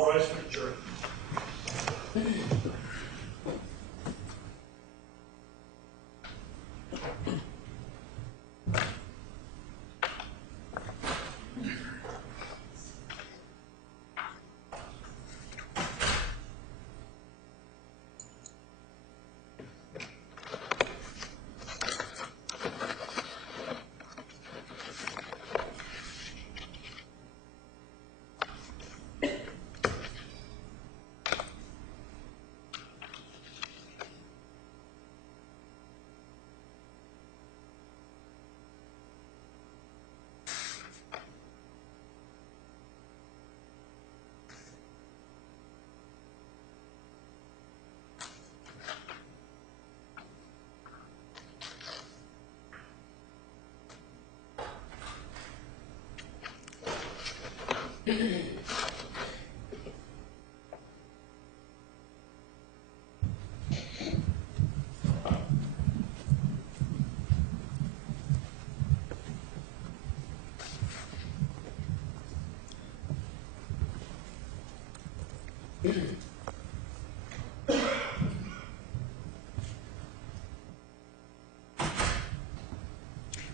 Rise for the jury.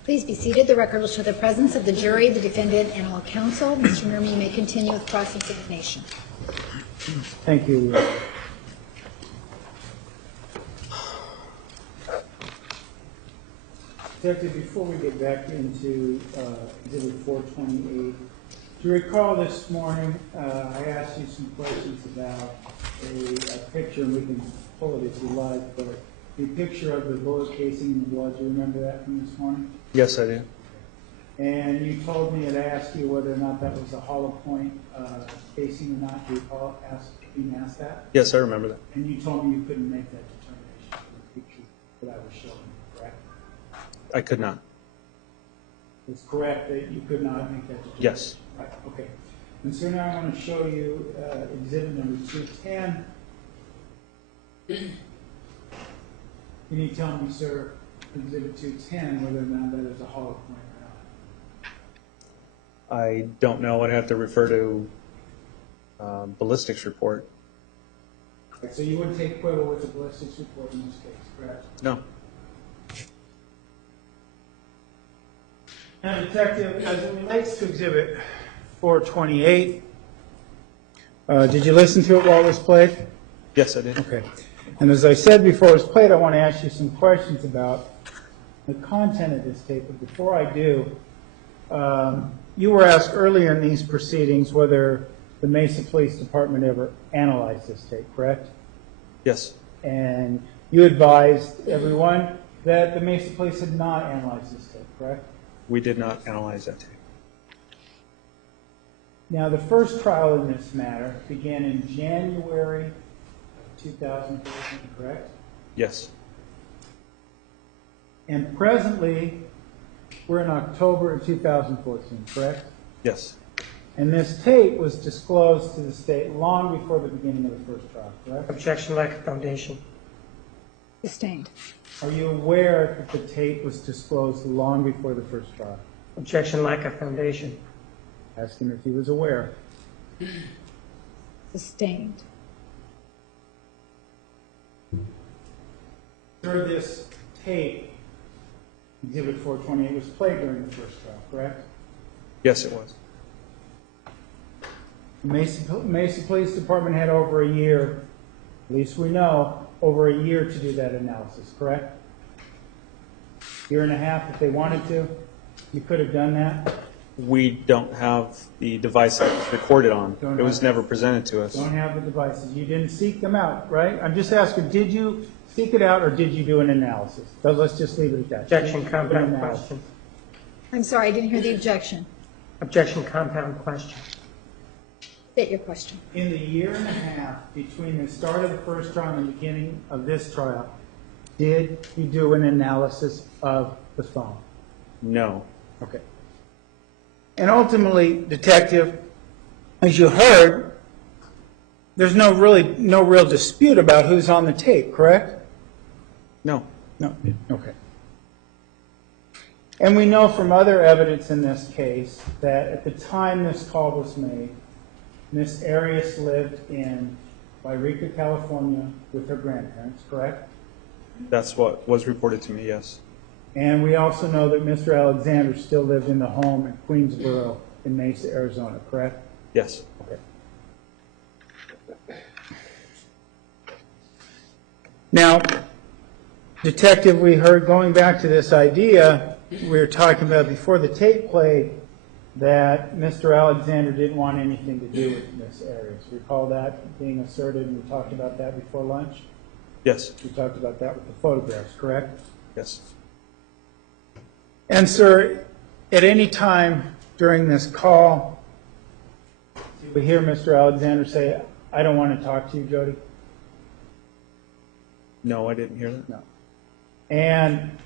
Please be seated. The record will show the presence of the jury, the defendant, and all counsel. Mr. Nurmi, you may continue with cross-examination. Thank you. Detective, before we get back into Exhibit 428, do you recall this morning I asked you some questions about a picture, and we can pull it if you like, but the picture of the bullet casing in the blood, do you remember that from this morning? Yes, I do. And you told me I'd ask you whether or not that was a hollow point casing or not. Do you recall being asked that? Yes, I remember that. And you told me you couldn't make that determination from the picture that I was showing you, correct? I could not. It's correct that you could not make that determination? Yes. Right, okay. And so now I want to show you exhibit number 210. Can you tell me, sir, exhibit 210, whether or not that is a hollow point or not? I don't know. I'd have to refer to ballistics report. Right, so you wouldn't take quibble with the ballistics report in this case, correct? No. Now, Detective, as it relates to exhibit 428, did you listen to it while it was played? Yes, I did. Okay. And as I said before it was played, I want to ask you some questions about the content of this tape. But before I do, you were asked earlier in these proceedings whether the Mesa Police Department ever analyzed this tape, correct? Yes. And you advised everyone that the Mesa Police had not analyzed this tape, correct? We did not analyze that tape. Now, the first trial in this matter began in January of 2014, correct? Yes. And presently, we're in October of 2014, correct? Yes. And this tape was disclosed to the state long before the beginning of the first trial, correct? Objection, lack of foundation. Sustained. Are you aware that the tape was disclosed long before the first trial? Objection, lack of foundation. Ask him if he was aware. Sustained. Sir, this tape, Exhibit 428, was played during the first trial, correct? Yes, it was. The Mesa Police Department had over a year, at least we know, over a year to do that analysis, correct? Year and a half if they wanted to. You could have done that. We don't have the device that was recorded on. Don't It was have- never presented to us. Don't have the devices. You didn't seek them out, right? I'm just asking, did you seek it out or did you do an analysis? So let's just leave it at that. Objection, An compound analysis. question. I'm sorry, I didn't hear the objection. Objection, compound question. State your question. In the year and a half between the start of the first trial and the beginning of this trial, did you do an analysis of the phone? No. Okay. And ultimately, Detective, as you heard, there's no real dispute about who's on the tape, correct? No. No. Okay. And we know from other evidence in this case that at the time this call was made, Miss Arias lived in Wairika, California with her grandparents, correct? That's what was reported to me, yes. And we also know that Mr. Alexander still lived in the home in Queensboro in Mesa, Arizona, correct? Yes. Okay. Now, Detective, we heard, going back to this idea we were talking about before the tape played, that Mr. Alexander didn't want anything to do with Miss Arias. Recall that being asserted, and we talked about that before lunch? Yes. We talked about that with the photographs, correct? Yes. And, sir, at any time during this call, did we hear Mr. Alexander say, I don't want to talk to you, Jodi? No, I didn't hear that. No. And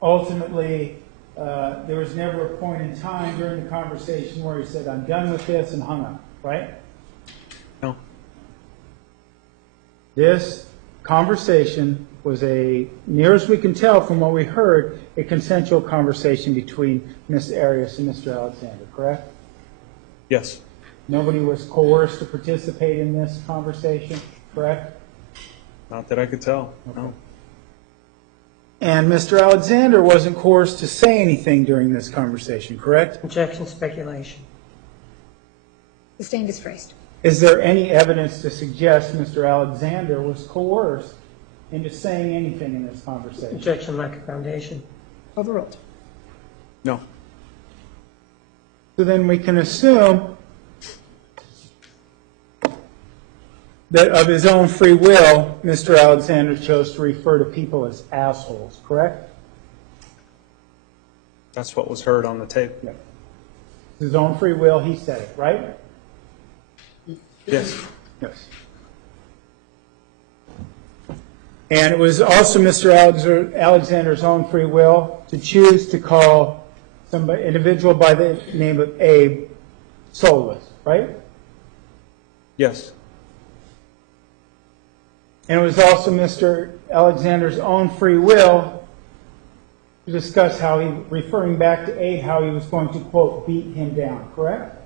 ultimately, there was never a point in time during the conversation where he said, I'm done with this, and hung up, right? No. This conversation was near as we can tell from what we heard, a consensual conversation between Miss Arias and Mr. Alexander, correct? Yes. Nobody was coerced to participate in this conversation, correct? Not that I could tell. No. And Mr. Alexander wasn't coerced to say anything during this conversation, correct? Objection, speculation. Sustained as phrased. Is there any evidence to suggest Mr. Alexander was coerced into saying anything in this conversation? Objection, lack of foundation. Overruled. No. So then we can assume that of his own free will, Mr. Alexander chose to refer to people as assholes, correct? That's what was heard on the tape. Yeah. His own free will, he said it, right? Yes. Yes. And it was also Mr. Alexander's own free will to choose to call some individual by the name of Abe soulless, right? Yes. And it was also Mr. Alexander's own free will to discuss how he, referring back to Abe, how he was going to, quote, beat him down, correct?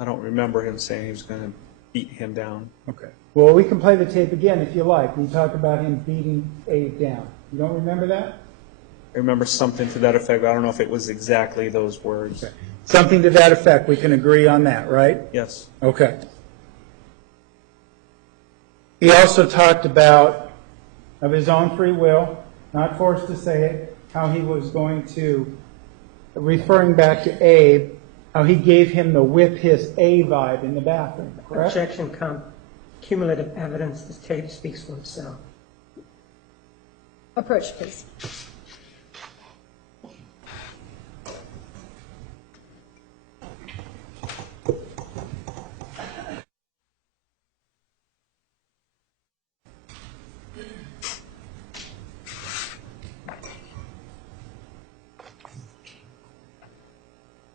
I don't remember him saying he was going to beat him down. Okay. Well, we can play the tape again if you like. We talk about him beating Abe down. You don't remember that? I remember something to that effect, but I don't know if it was exactly those words. Okay. Something to that effect. We can agree on that, right? Yes. Okay. He also talked about, of his own free will, not forced to say it, how he was going to, referring back to Abe, how he gave him the whip his A vibe in the bathroom, correct? Objection, cumulative evidence. This tape speaks for itself. Approach, please.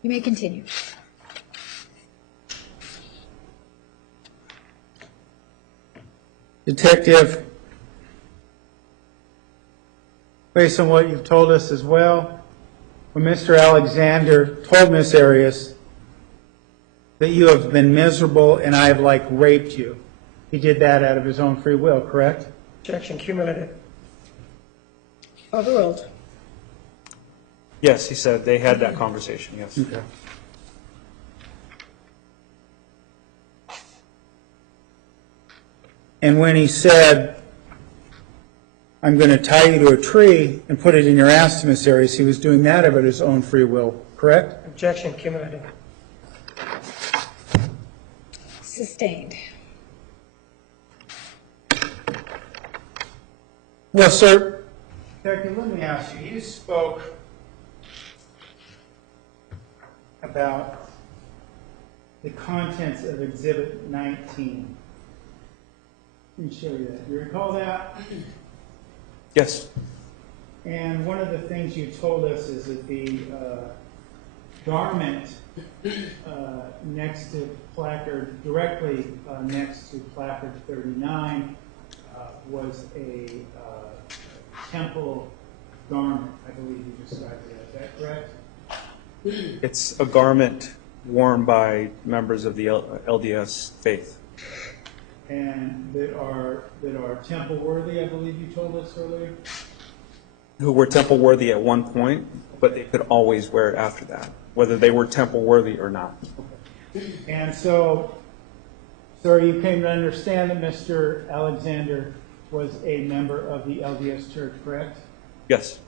You may continue. Detective, based on what you've told us as well, when Mr. Alexander told Miss Arias that you have been miserable and I have like raped you, he did that out of his own free will, correct? Objection, cumulative. Overruled. Yes, he said they had that conversation, yes. Okay. And when he said, I'm going to tie you to a tree and put it in your ass to Miss Arias, he was doing that of his own free will, correct? Objection, cumulative. Sustained. Well, sir, Detective, let me ask you, you spoke about the contents of Exhibit 19. Let me show you that. You recall that? Yes. And one of the things you told us is that the garment next to placard, directly next to placard 39, was a temple garment, I believe you described it. Is that correct? It's a garment worn by members of the LDS faith. And that are temple worthy, I believe you told us earlier? Who were temple worthy at one point, but they could always wear it after that, whether they were temple worthy or not. And so, sir, you came to understand that Mr. Alexander was a member of the LDS Church, correct? Yes.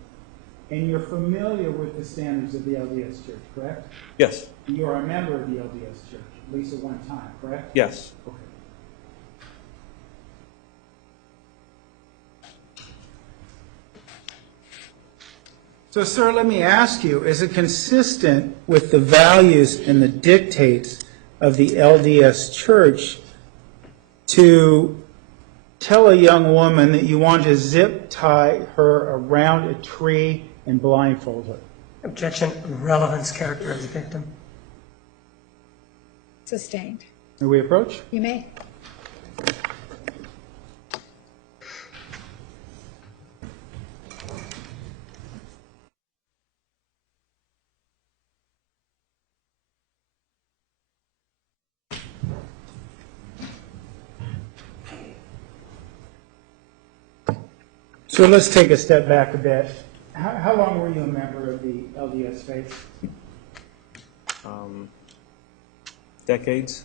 And you're familiar with the standards of the LDS Church, correct? Yes. You are a member of the LDS Church, at least at one time, correct? Yes. Okay. So, sir, let me ask you, is it consistent with the values and the dictates of the LDS Church to tell a young woman that you want to zip tie her around a tree and blindfold her? Objection, relevance character of the victim. Sustained. May we approach? You may. So let's take a step back a bit. How long were you a member of the LDS faith? Decades?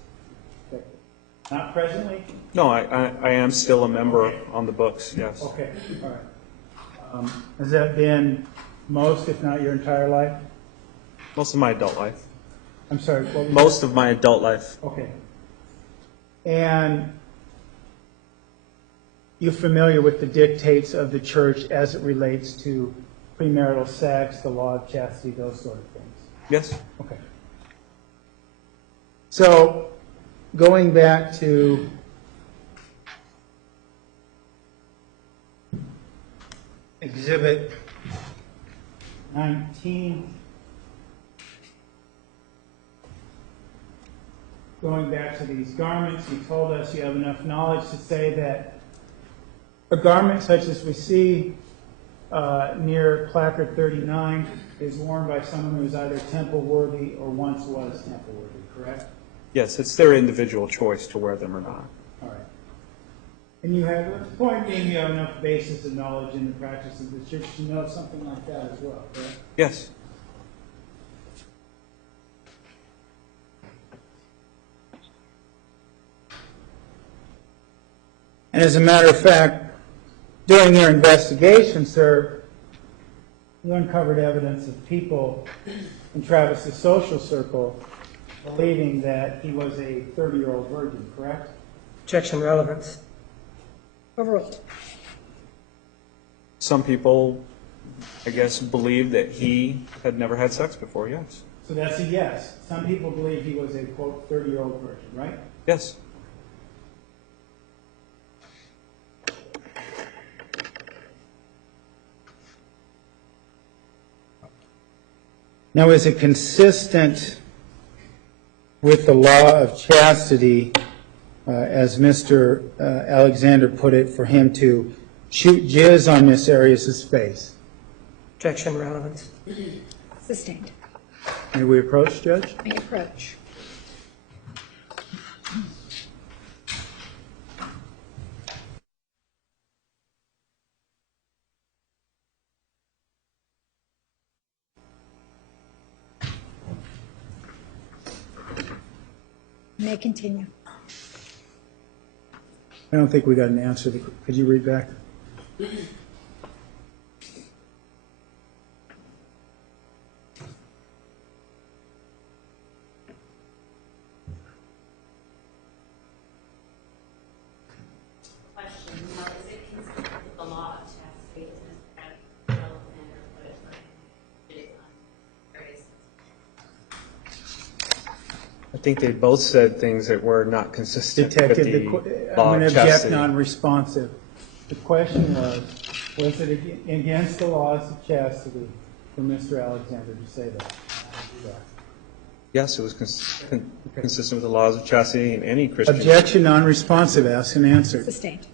Not presently? No, I am still a member on the books, yes. Okay, all right. Has that been most, if not your entire life? Most of my adult life. I'm sorry, what was Most of my adult life. Okay. And you're familiar with the dictates of the church as it relates to premarital sex, the law of chastity, those sort of things? Yes. Okay. So, going back to Exhibit 19, going back to these garments, you told us you have enough knowledge to say that a garment such as we see near placard 39 is worn by someone who is either temple worthy or once was temple worthy, correct? Yes, it's their individual choice to wear them or not. All right. And you have, the point being, you have enough basis of knowledge in the practice of the church to know something like that as well, correct? Yes. And as a matter of fact, during your investigation, sir, you uncovered evidence of people in Travis's social circle believing that he was a 30-year-old virgin, correct? Objection, relevance. Overruled. Some people, I guess, believe that he had never had sex before, yes. So that's a yes. Some people believe he was a, quote, 30-year-old virgin, right? Yes. Now, is it consistent with the law of chastity, as Mr. Alexander put it, for him to shoot jizz on Miss Arias' face? Objection, relevance. Sustained. May we approach, Judge? May approach. You may continue. I don't think we got an answer. Could you read back? Question, now, is it consistent with the law of chastity, as Mr. Alexander put it, for it on various I think they both said things that were not consistent Detective, with the I'm law going to of object chastity. non-responsive. The question was it against the laws of chastity for Mr. Alexander to say that? Yes, it was consistent with the laws of chastity in any Christian. Objection non-responsive. Ask and answer. Sustained.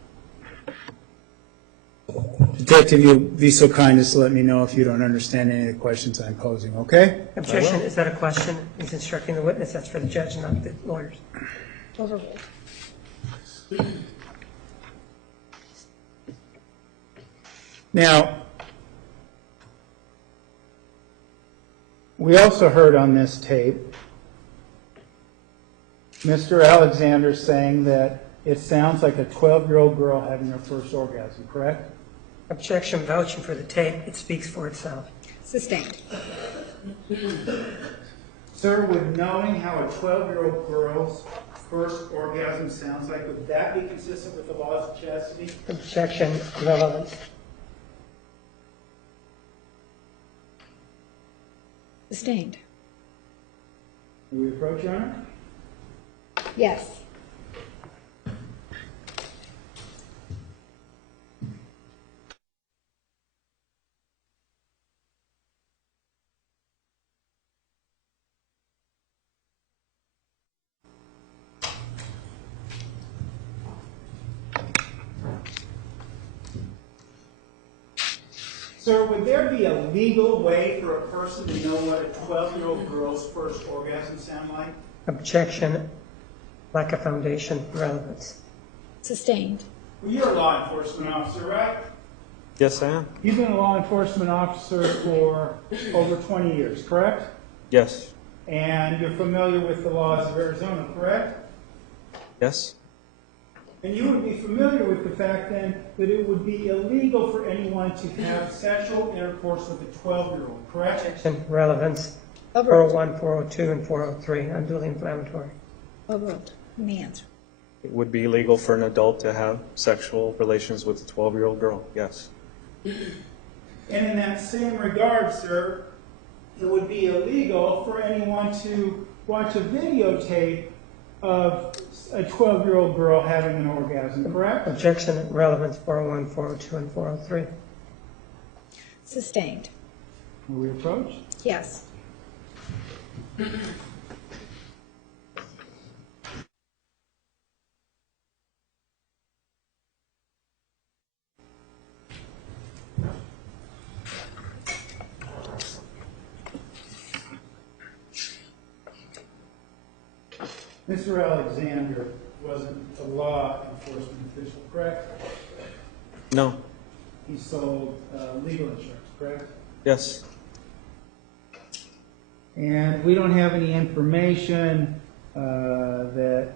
Detective, you'll be so kind as to let me know if you don't understand any of the questions I'm posing, okay? Objection, is that a question? He's instructing the witness. That's for the judge, not the lawyers. Overruled. Now, we also heard on this tape Mr. Alexander saying that it sounds like a 12-year-old girl having her first orgasm, correct? Objection, vouching for the tape. It speaks for itself. Sustained. Sir, would knowing how a 12-year-old girl's first orgasm sounds like, would that be consistent with the laws of chastity? Objection, relevance. Sustained. Will we approach, Your Honor? Yes. Sir, would there be a legal way for a person to know what a 12-year-old girl's first orgasm sound like? Objection, lack of foundation, relevance. Sustained. Well, you're a law enforcement officer, right? Yes, I am. You've been a law enforcement officer for over 20 years, correct? Yes. And you're familiar with the laws of Arizona, correct? Yes. And you would be familiar with the fact then that it would be illegal for anyone to have sexual intercourse with a 12-year-old, correct? Objection, relevance. Overruled. 401, 402, and 403, unduly inflammatory. Overruled. Let me answer. It would be illegal for an adult to have sexual relations with a 12-year-old girl. Yes. And in that same regard, sir, it would be illegal for anyone to watch a videotape of a 12-year-old girl having an orgasm, correct? Objection, relevance, 401, 402, and 403. Sustained. Will we approach? Yes. Mr. Alexander wasn't a law enforcement official, correct? No. He sold legal insurance, correct? Yes. And we don't have any information that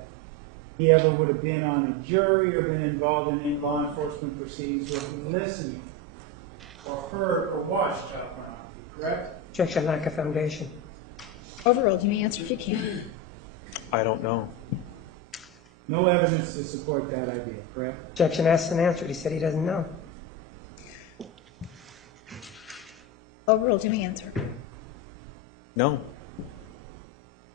he ever would have been on a jury or been involved in any law enforcement proceedings where he listened or heard or watched child pornography, correct? Objection, lack of foundation. Overruled. You may answer if you can. I don't know. No evidence to support that idea, correct? Objection, asked and answered. He said he doesn't know. Overruled. You may answer. No.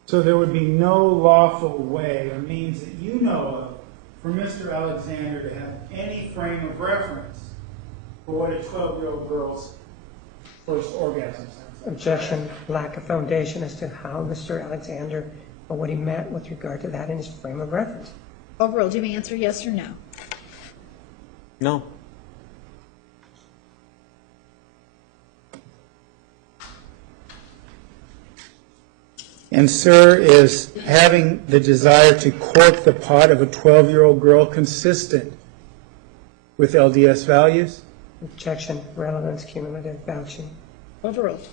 So there would be no lawful way or means that you know of for Mr. Alexander to have any frame of reference for what a 12-year-old girl's first orgasm sounds like. Objection, lack of foundation as to how Mr. Alexander or what he meant with regard to that in his frame of reference. Overruled. You may answer yes or no. No. And sir, is having the desire to cork the pot of a 12-year-old girl consistent with LDS values? Objection, relevance, cumulative, vouching. Overruled.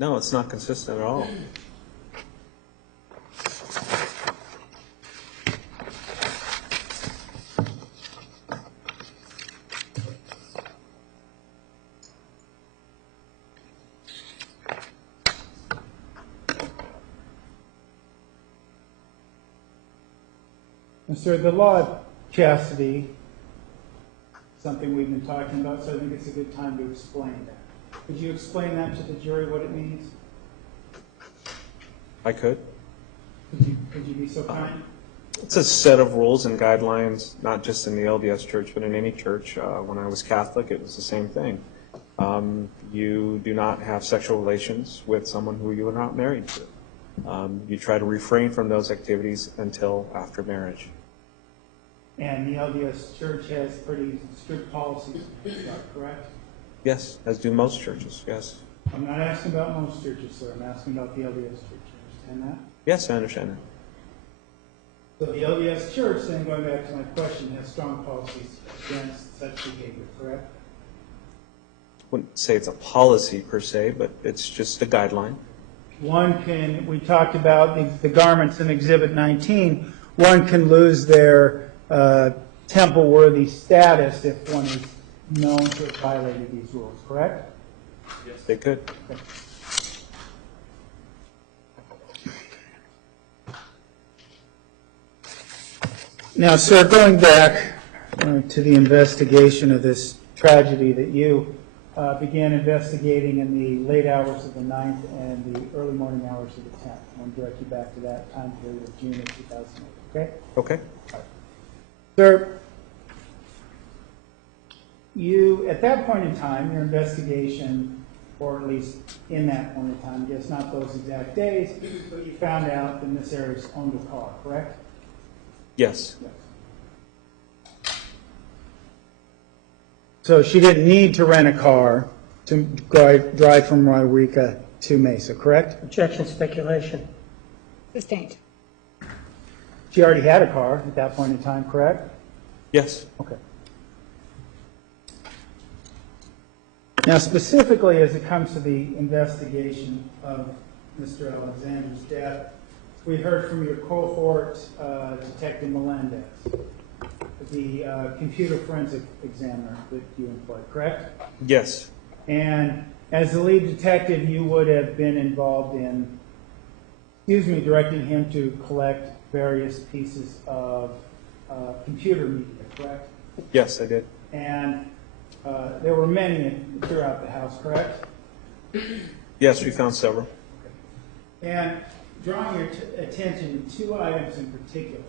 No, it's not consistent at all. And sir, the law of chastity, something we've been talking about, so I think it's a good time to explain that. Could you explain that to the jury, what it means? I could. Could you be so kind? It's a set of rules and guidelines, not just in the LDS church, but in any church. When I was Catholic, it was the same thing. You do not have sexual relations with someone who you are not married to. You try to refrain from those activities until after marriage. And the LDS Church has pretty strict policies, correct? Yes, as do most churches, yes. I'm not asking about most churches, sir. I'm asking about the LDS Church. You understand that? Yes, I understand that. So the LDS Church, then going back to my question, has strong policies against such behavior, correct? Wouldn't say it's a policy per se, but it's just a guideline. We talked about the garments in Exhibit 19. One can lose their temple-worthy status if one is known to have violated these rules, correct? Yes, they could. Okay. Now, sir, going back to the investigation of this tragedy that you began investigating in the late hours of the 9th and the early morning hours of the 10th. I want to direct you back to that time period of June of 2008, okay? Okay. Right. Sir, you, at that point in time, your investigation, or at least in that point in time, I guess not those exact days, but you found out that Miss Arias owned a car, correct? Yes. Yes. So she didn't need to rent a car to drive from Wairika to Mesa, correct? Objection, speculation. Sustained. She already had a car at that point in time, correct? Yes. Okay. Now, specifically, as it comes to the investigation of Mr. Alexander's death, we heard from your cohort, Detective Melendez, the computer forensic examiner that you employed, correct? Yes. And as the lead detective, you would have been involved in, directing him to collect various pieces of computer media, correct? Yes, I did. And there were many throughout the house, correct? Yes, we found several. And drawing your attention to two items in particular.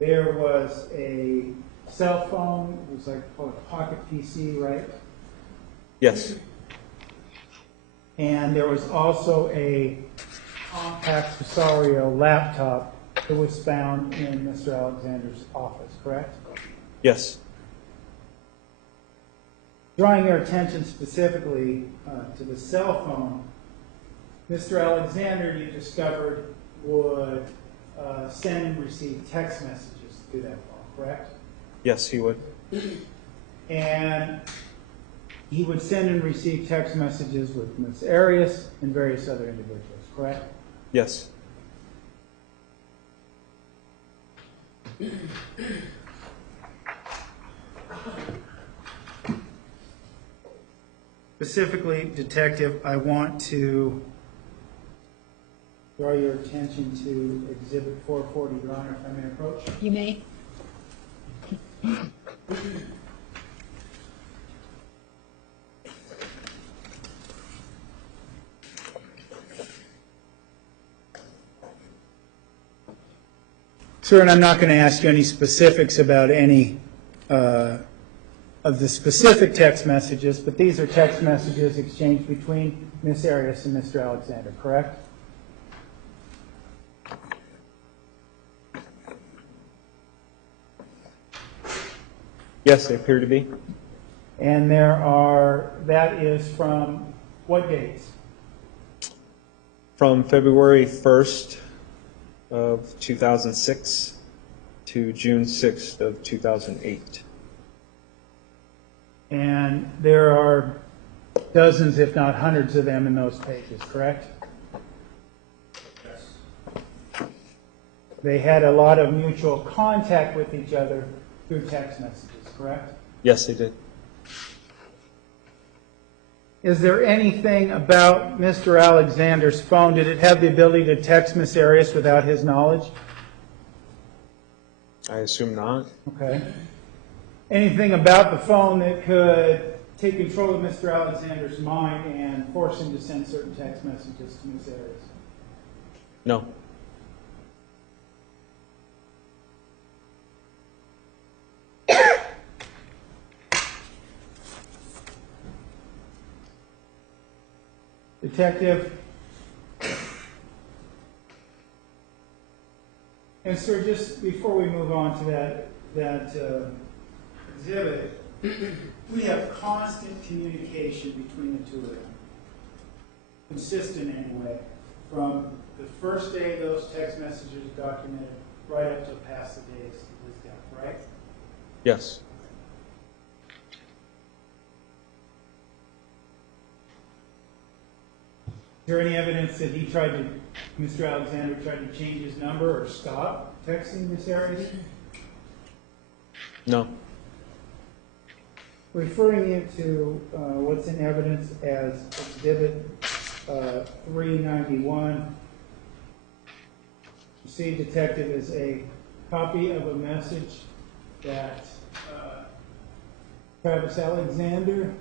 There was a cell phone, it was like called a pocket PC, right? Yes. And there was also a compact Rosario laptop that was found in Mr. Alexander's office, correct? Yes. Drawing your attention specifically to the cell phone, Mr. Alexander, you discovered, would send and receive text messages through that phone, correct? Yes, he would. And he would send and receive text messages with Ms. Arias and various other individuals, correct? Yes. Specifically, Detective, I want to draw your attention to Exhibit 440, Your Honor, if I may approach. You may. Sir, and I'm not going to ask you any specifics about any of the specific text messages, but these are text messages exchanged between Ms. Arias and Mr. Alexander, correct? Yes, they appear to be. And that is from what dates? From February 1st of 2006 to June 6th of 2008. And there are dozens, if not hundreds of them in those pages, correct? Yes. They had a lot of mutual contact with each other through text messages, correct? Yes, they did. Is there anything about Mr. Alexander's phone? Did it have the ability to text Ms. Arias without his knowledge? I assume not. Okay. Anything about the phone that could take control of Mr. Alexander's mind and force him to send certain text messages to Ms. Arias? No. Detective, and sir, just before we move on to that, exhibit, we have constant communication between the two of them. Consistent anyway, from the first day those text messages are documented right up to past the days of his death, right? Yes. Is there any evidence that Mr. Alexander tried to change his number or stop texting Miss Arias? No. Referring you to what's in evidence as Exhibit 391, received detective is a copy of a message that Travis Alexander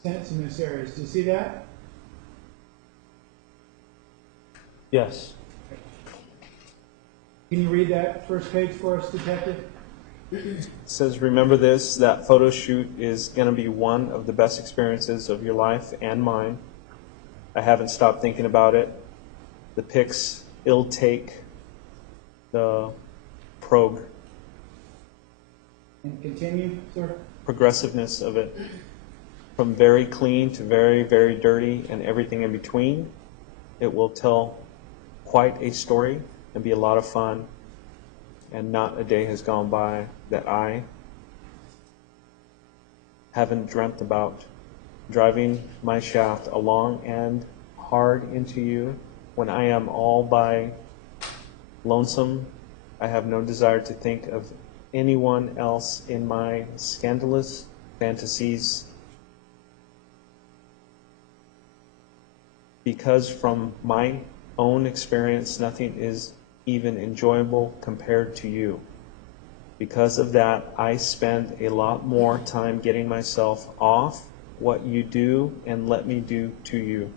sent to Miss Arias. Do you see that? Yes. Can you read that first page for us, detective? It says, remember this, that photo shoot is going to be one of the best experiences of your life and mine. I haven't stopped thinking about it. The pics it'll take, the And continue, sir. progressiveness of it, from very clean to very, very dirty and everything in between. It will tell quite a story and be a lot of fun, and not a day has gone by that I haven't dreamt about driving my shaft along and hard into you when I am all by lonesome. I have no desire to think of anyone else in my scandalous fantasies, because from my own experience, nothing is even enjoyable compared to you. Because of that, I spend a lot more time getting myself off what you do and let me do to you.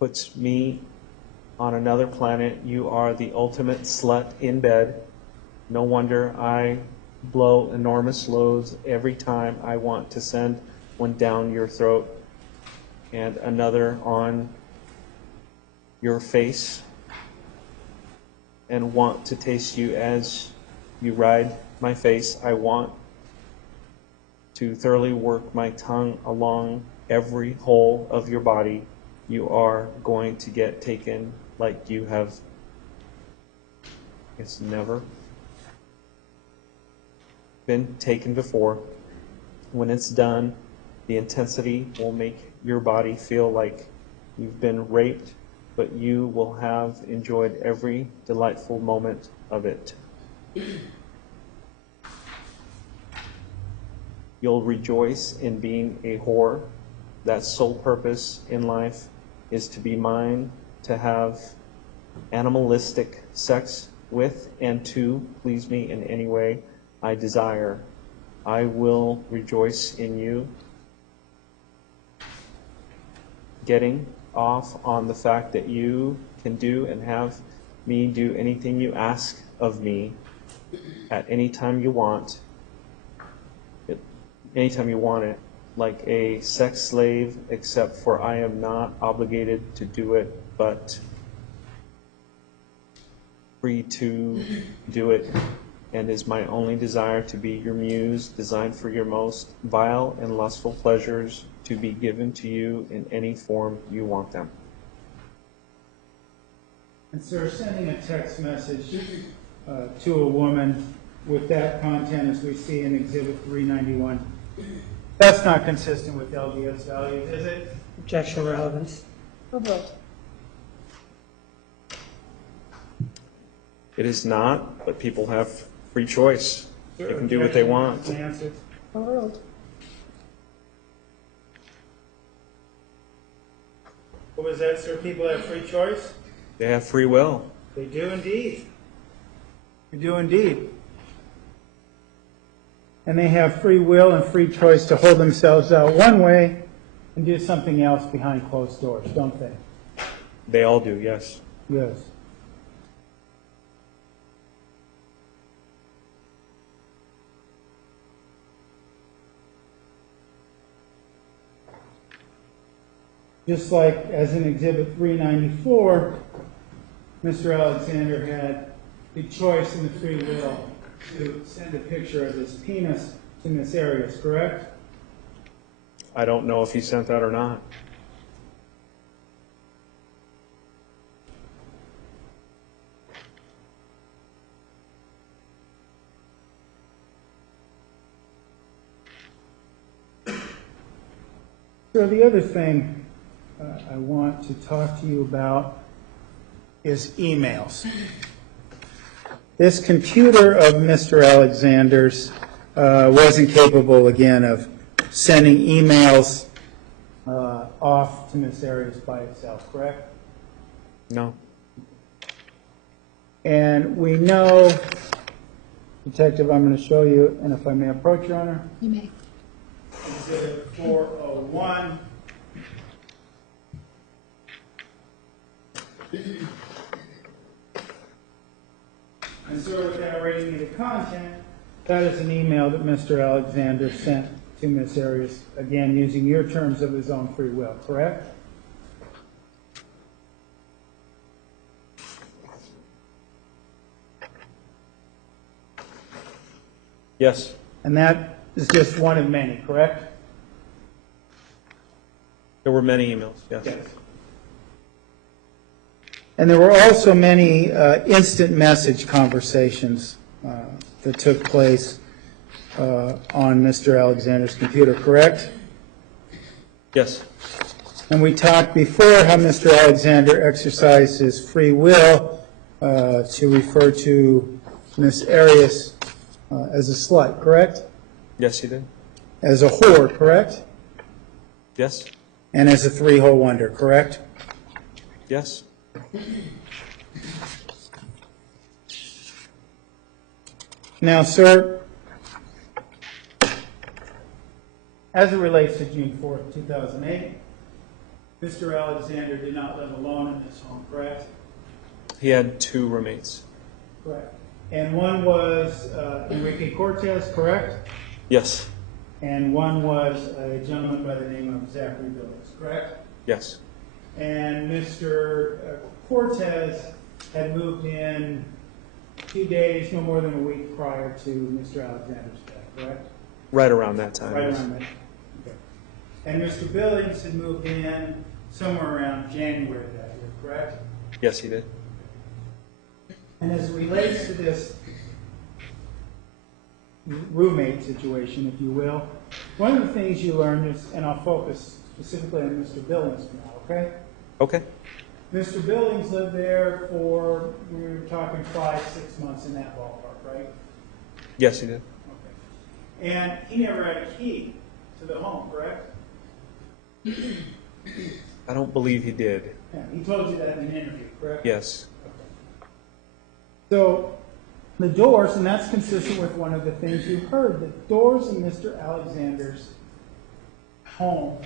Puts me on another planet. You are the ultimate slut in bed. No wonder I blow enormous loads every time I want to send one down your throat and another on your face, and want to taste you as you ride my face. I want to thoroughly work my tongue along every hole of your body. You are going to get taken like you have, it's never been taken before. When it's done, the intensity will make your body feel like you've been raped, but you will have enjoyed every delightful moment of it. You'll rejoice in being a whore. That sole purpose in life is to be mine, to have animalistic sex with, and to please me in any way I desire. I will rejoice in you getting off on the fact that you can do and have me do anything you ask of me at any time you want it, like a sex slave, except for I am not obligated to do it, but free to do it, and is my only desire to be your muse, designed for your most vile and lustful pleasures, to be given to you in any form you want them. And sir, sending a text message to a woman with that content as we see in Exhibit 391, that's not consistent with LDS values, is it? Objection, relevance. Overruled. It is not, but people have free choice. They can do what they want. Answered. Overruled. What was that, sir? People have free choice? They have free will. They do indeed. They do indeed. And they have free will and free choice to hold themselves out one way and do something else behind closed doors, don't they? They all do, yes. Yes. just like as in Exhibit 394, Mr. Alexander had the choice and the free will to send a picture of his penis to Miss Arias, correct? I don't know if he sent that or not. So the other thing I want to talk to you about is emails. This computer of Mr. Alexander's wasn't capable, again, of sending emails off to Miss Arias by itself, correct? No. And we know, Detective, I'm going to show you, and if I may approach, Your Honor. You may. Exhibit 401. And so without reading you the content, that is an email that Mr. Alexander sent to Miss Arias, again, using your terms of his own free will, correct? Yes. And that is just one of many, correct? There were many emails, yes. Yes. And there were also many instant message conversations that took place on Mr. Alexander's computer, correct? Yes. And we talked before how Mr. Alexander exercised his free will to refer to Miss Arias as a slut, correct? Yes, he did. As a whore, correct? Yes. And as a three-hole wonder, correct? Yes. Now, sir, as it relates to June 4th, 2008, Mr. Alexander did not live alone in this home, correct? He had two roommates. Correct. And one was Enrique Cortez, correct? Yes. And one was a gentleman by the name of Zachary Billings, correct? Yes. And Mr. Cortez had moved in 2 days, no more than a week prior to Mr. Alexander's death, correct? Right around that time. Right yes. around that. Okay. And Mr. Billings had moved in somewhere around January of that year, correct? Yes, he did. And as it relates to this roommate situation, if you will, one of the things you learned is, and I'll focus specifically on Mr. Billings now, okay? Okay. Mr. Billings lived there for, we were talking 5-6 months in that ballpark, right? Yes, he did. Okay. And he never had a key to the home, correct? I don't believe he did. Yeah, he told you that in an interview, correct? Yes. So the doors, and that's consistent with one of the things you heard, the doors in Mr. Alexander's home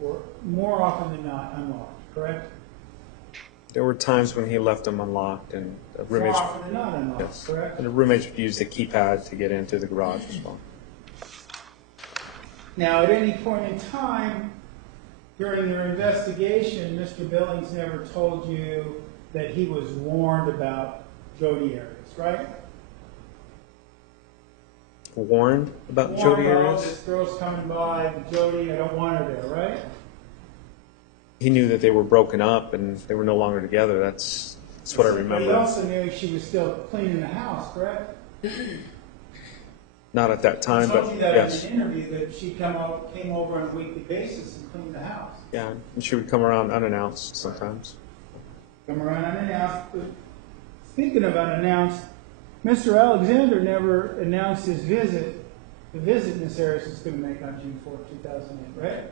were more often than not unlocked, correct? There were times when he left them unlocked, and the More roommates. often than not unlocked, Yes. correct? And the roommates would use the keypad to get into the garage as well. Now, at any point in time during your investigation, Mr. Billings never told you that he was warned about Jodi Arias, right? Warned about Jodi Warned, oh, Arias? this girl's coming by, Jodi, I don't want her there, right? He knew that they were broken up and they were no longer together. That's what I But he remember. also knew she was still cleaning the house, correct? Not at that time, I told but you that yes. in an interview, that she came over on a weekly basis and cleaned the house. Yeah, and she would come around unannounced sometimes. Come around unannounced. But speaking of unannounced, Mr. Alexander never announced his visit, the visit Miss Arias is going to make on June 4th, 2008, right?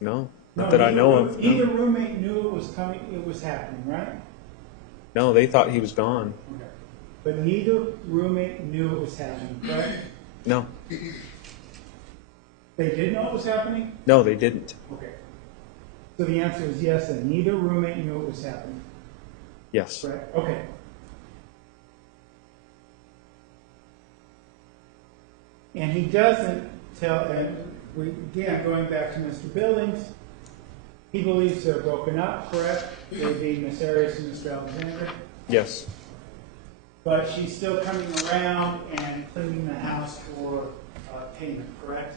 No, not that I know of. Either No. roommate knew it was coming, it was happening, right? No, they thought he was gone. Okay. But neither roommate knew it was happening, right? No, They did know it was happening? no, they didn't. Okay. So the answer is yes, and neither roommate knew it was happening, Yes. right? Okay. And he doesn't tell, and we, again, going back to Mr. Billings, He believes they're broken up, correct? They would be Miss Arias and Mr. Alexander. Yes. But she's still coming around and cleaning the house for payment, correct?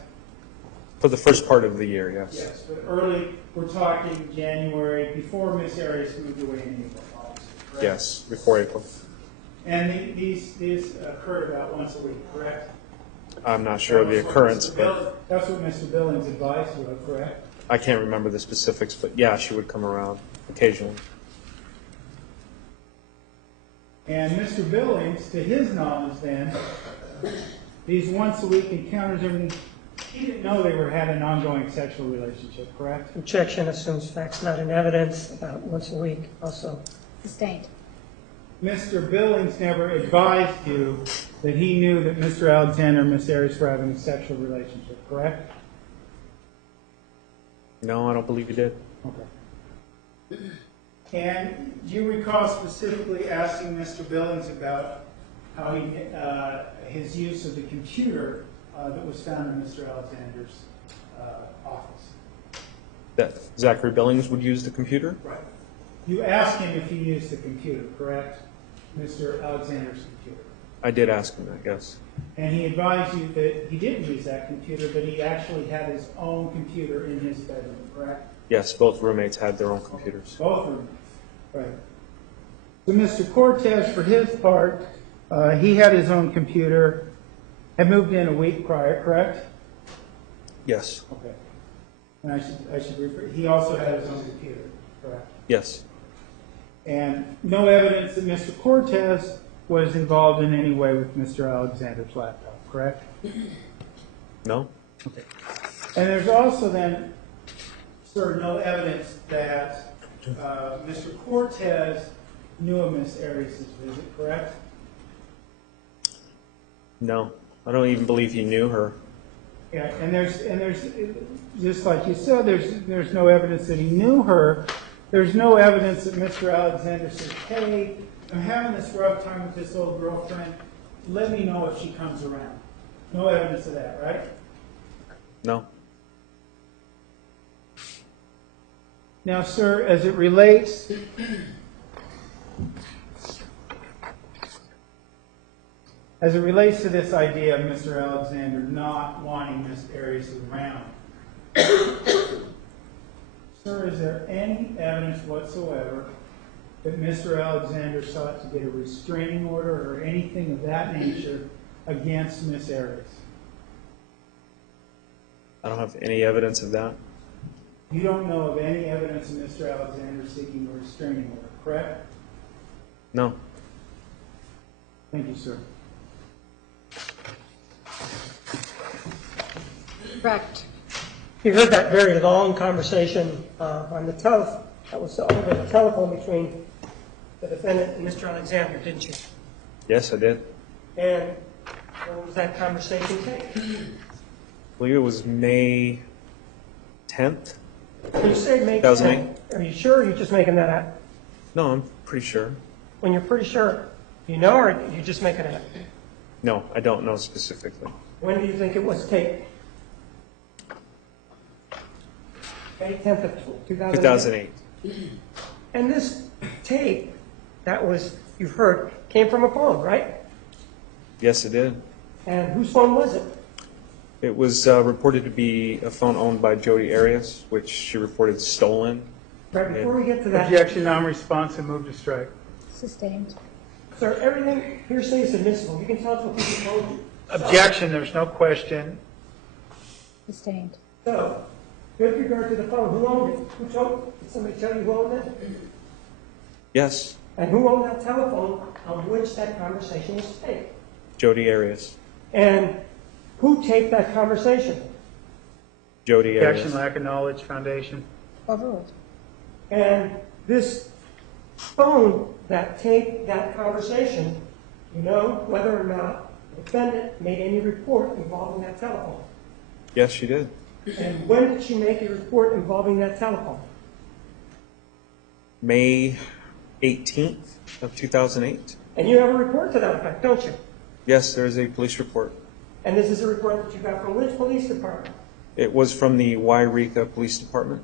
For the first part of the year, yes. Yes, but early, we're talking January, before Miss Arias moved away in April, obviously, correct? Yes, before April. And these occurred about once a week, correct? I'm not sure of the occurrence, but That's what Mr. Billings advised you of, correct? I can't remember the specifics, but yeah, she would come around occasionally. And Mr. Billings, to his knowledge then, these once a week encounters, everything, he didn't know they had an ongoing sexual relationship, correct? Objection assumes facts not in evidence about once a week also. Sustained. Mr. Billings never advised you that he knew that Mr. Alexander and Miss Arias were having a sexual relationship, correct? No, I don't believe you did. Okay. And do you recall specifically asking Mr. Billings about how his use of the computer that was found in Mr. Alexander's office? That Zachary Billings would use the computer? Right. You asked him if he used the computer, correct? Mr. Alexander's computer. I did ask him that, yes. And he advised you that he didn't use that computer, but he actually had his own computer in his bedroom, correct? Yes, both roommates had their own computers. Both roommates, right. So Mr. Cortez, for his part, he had his own computer, had moved in a week prior, correct? Yes. Okay. And I should refer, he also had his own computer, correct? Yes. And no evidence that Mr. Cortez was involved in any way with Mr. Alexander's laptop, correct? No? Okay. And there's also then, sir, no evidence that Mr. Cortez knew of Miss Arias' visit, correct? No. I don't even believe he knew her. Yeah, and there's just like you said, there's no evidence that he knew her. There's no evidence that Mr. Alexander said, hey, I'm having this rough time with this old girlfriend. Let me know if she comes around. No evidence of that, right? No. Now, sir, as it relates to this idea of Mr. Alexander not wanting Miss Arias around, sir, is there any evidence whatsoever that Mr. Alexander sought to get a restraining order or anything of that nature against Miss Arias? I don't have any evidence of that. You don't know of any evidence of Mr. Alexander seeking a restraining order, correct? No. Thank you, sir. Correct. You heard that very long conversation on the telephone. That was over the telephone between the defendant and Mr. Alexander, didn't you? Yes, I did. And when was that conversation taken? I believe it was May 10th. You say May 2008. 10th. Are you sure, or are you just making that up? No, I'm pretty sure. When you're pretty sure, you know, or you just making it up? No, I don't know specifically. When do you think it was taken? May 10th of 2008. 2008. And this tape that was, you've heard, came from a phone, right? Yes, it did. And whose phone was it? It was reported to be a phone owned by Jodi Arias, which she reported stolen. Right, before we get to that, Objection, non-responsive, move to strike. Sustained. sir, everything hearsay is admissible. You can tell us what people told you. Objection, there's no question. Sustained. So, with regard to the phone, who owned it? Who told, did somebody tell you who owned it? Yes, And who owned that telephone on which that conversation was taped? Jodi Arias. And who taped that conversation? Jodi Objection, Arias. lack of knowledge, foundation. Overruled. And this phone that taped that conversation, you know whether or not the defendant made any report involving that telephone. Yes, she did. And when did she make a report involving that telephone? May 18th of 2008. And you have a report to that effect, don't you? Yes, there is a police report. And this is a report that you got from which police department? It was from the Wairika Police Department.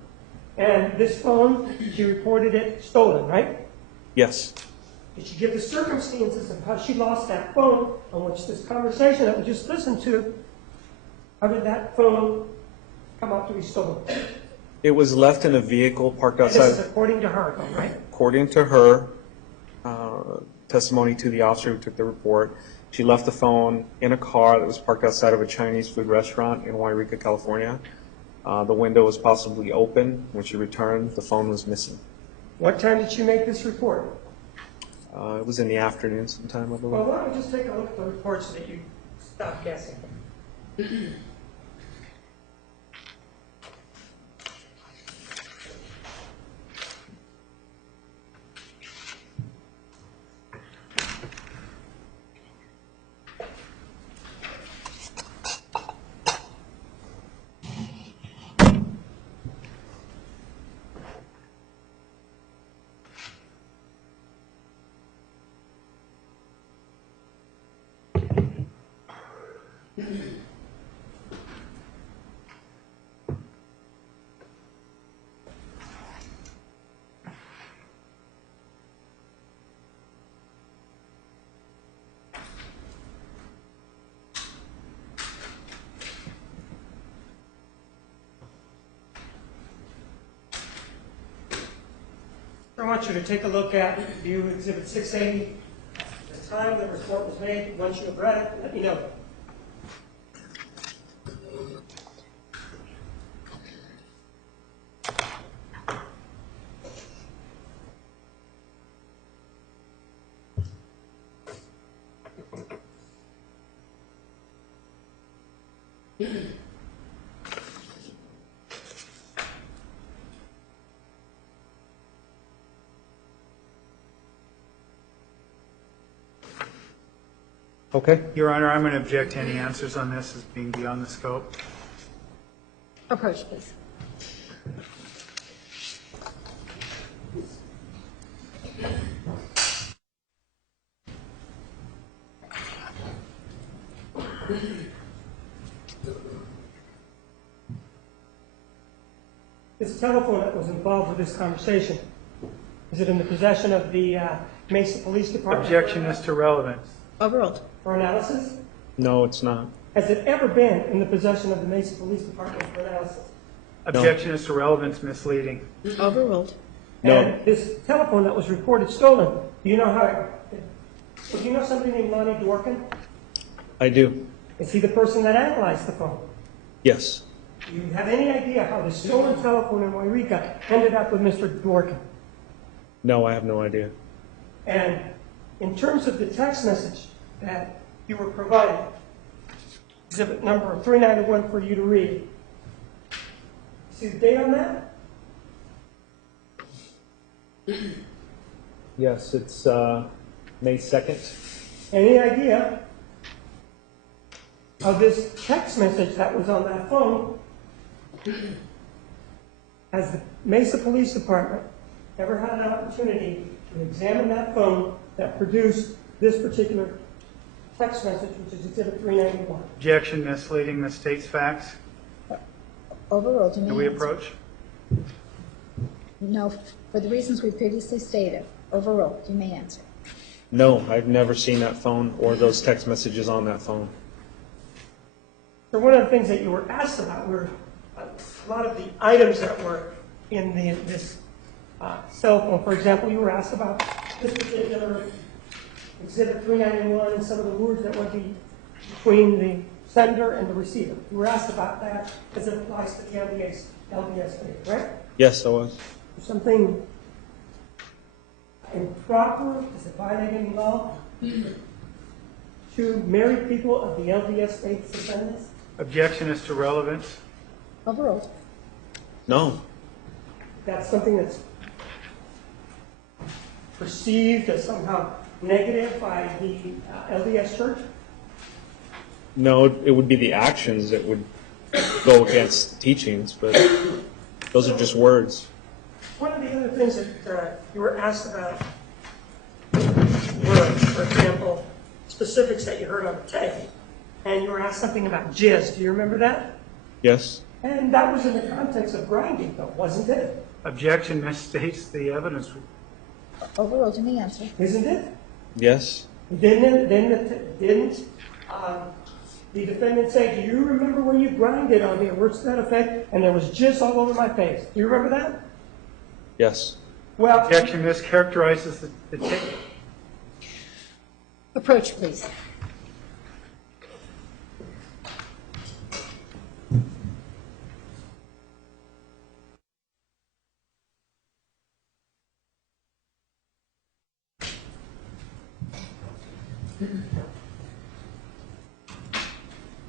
And this phone, she reported it stolen, right? Yes. Did she give the circumstances of how she lost that phone on which this conversation that we just listened to, how did that phone come out to be stolen? It was left in a vehicle parked And this is outside. according to her, though, right? According to her testimony to the officer who took the report, she left the phone in a car that was parked outside of a Chinese food restaurant in Wairika, California. The window was possibly open. When she returned, the phone was missing. What time did she make this report? It was in the afternoon sometime, I believe. Well, why don't we just take a look at the report so that you stop guessing? I want you to take a look at View Exhibit 680. The time the report was made, once you have read it, let me know. Okay. Your Honor, I'm going to object to any answers on this as being beyond the scope. Approach, please. This telephone that was involved with this conversation, is it in the possession of the Mesa Police Department? Objection is to relevance. Overruled. For analysis? No, it's not. Has it ever been in the possession of the Mesa Police Department for analysis? Objection is to relevance, misleading. Overruled. No. And this telephone that was reported stolen, do you know how do you know somebody named Lonnie Dworkin? I do. Is he the person that analyzed the phone? Yes. Do you have any idea how the stolen telephone in Wairika ended up with Mr. Dworkin? No, I have no idea. And in terms of the text message that you were provided, exhibit number 391 for you to read, see the date on that? Yes, it's May 2nd. Any idea how this text message that was on that phone, has the Mesa Police Department ever had an opportunity to examine that phone that produced this particular text message, which is exhibit 391? Objection, misleading, misstates facts. Overruled. You may Do we answer. approach? No, for the reasons we previously stated. Overruled. You may answer. No, I've never seen that phone or those text messages on that phone. So one of the things that you were asked about were a lot of the items that were in this cell phone. For example, you were asked about this particular exhibit 391 and some of the words that would be between the sender and the receiver. You were asked about that as it applies to the LDS thing, right? Yes, I was. Something improper, is it violating law to married people of the LDS faith to send this? Objection is to relevance. Overruled. No. That's something that's perceived as somehow negative by the LDS Church? No, it would be the actions that would go against the teachings, but those are just words. One of the other things that you were asked about were, for example, specifics that you heard on the tape. And you were asked something about jizz. Do you remember that? Yes? And that was in the context of grinding, though, wasn't it? Objection misstates the evidence. Overruled in the answer. Isn't it? Yes. Didn't the defendant say, "Do you remember when you grinded on me?" or words to that effect, and there was jizz all over my face? Do you remember that? Yes. Well, Objection mischaracterizes the tape. Approach, please.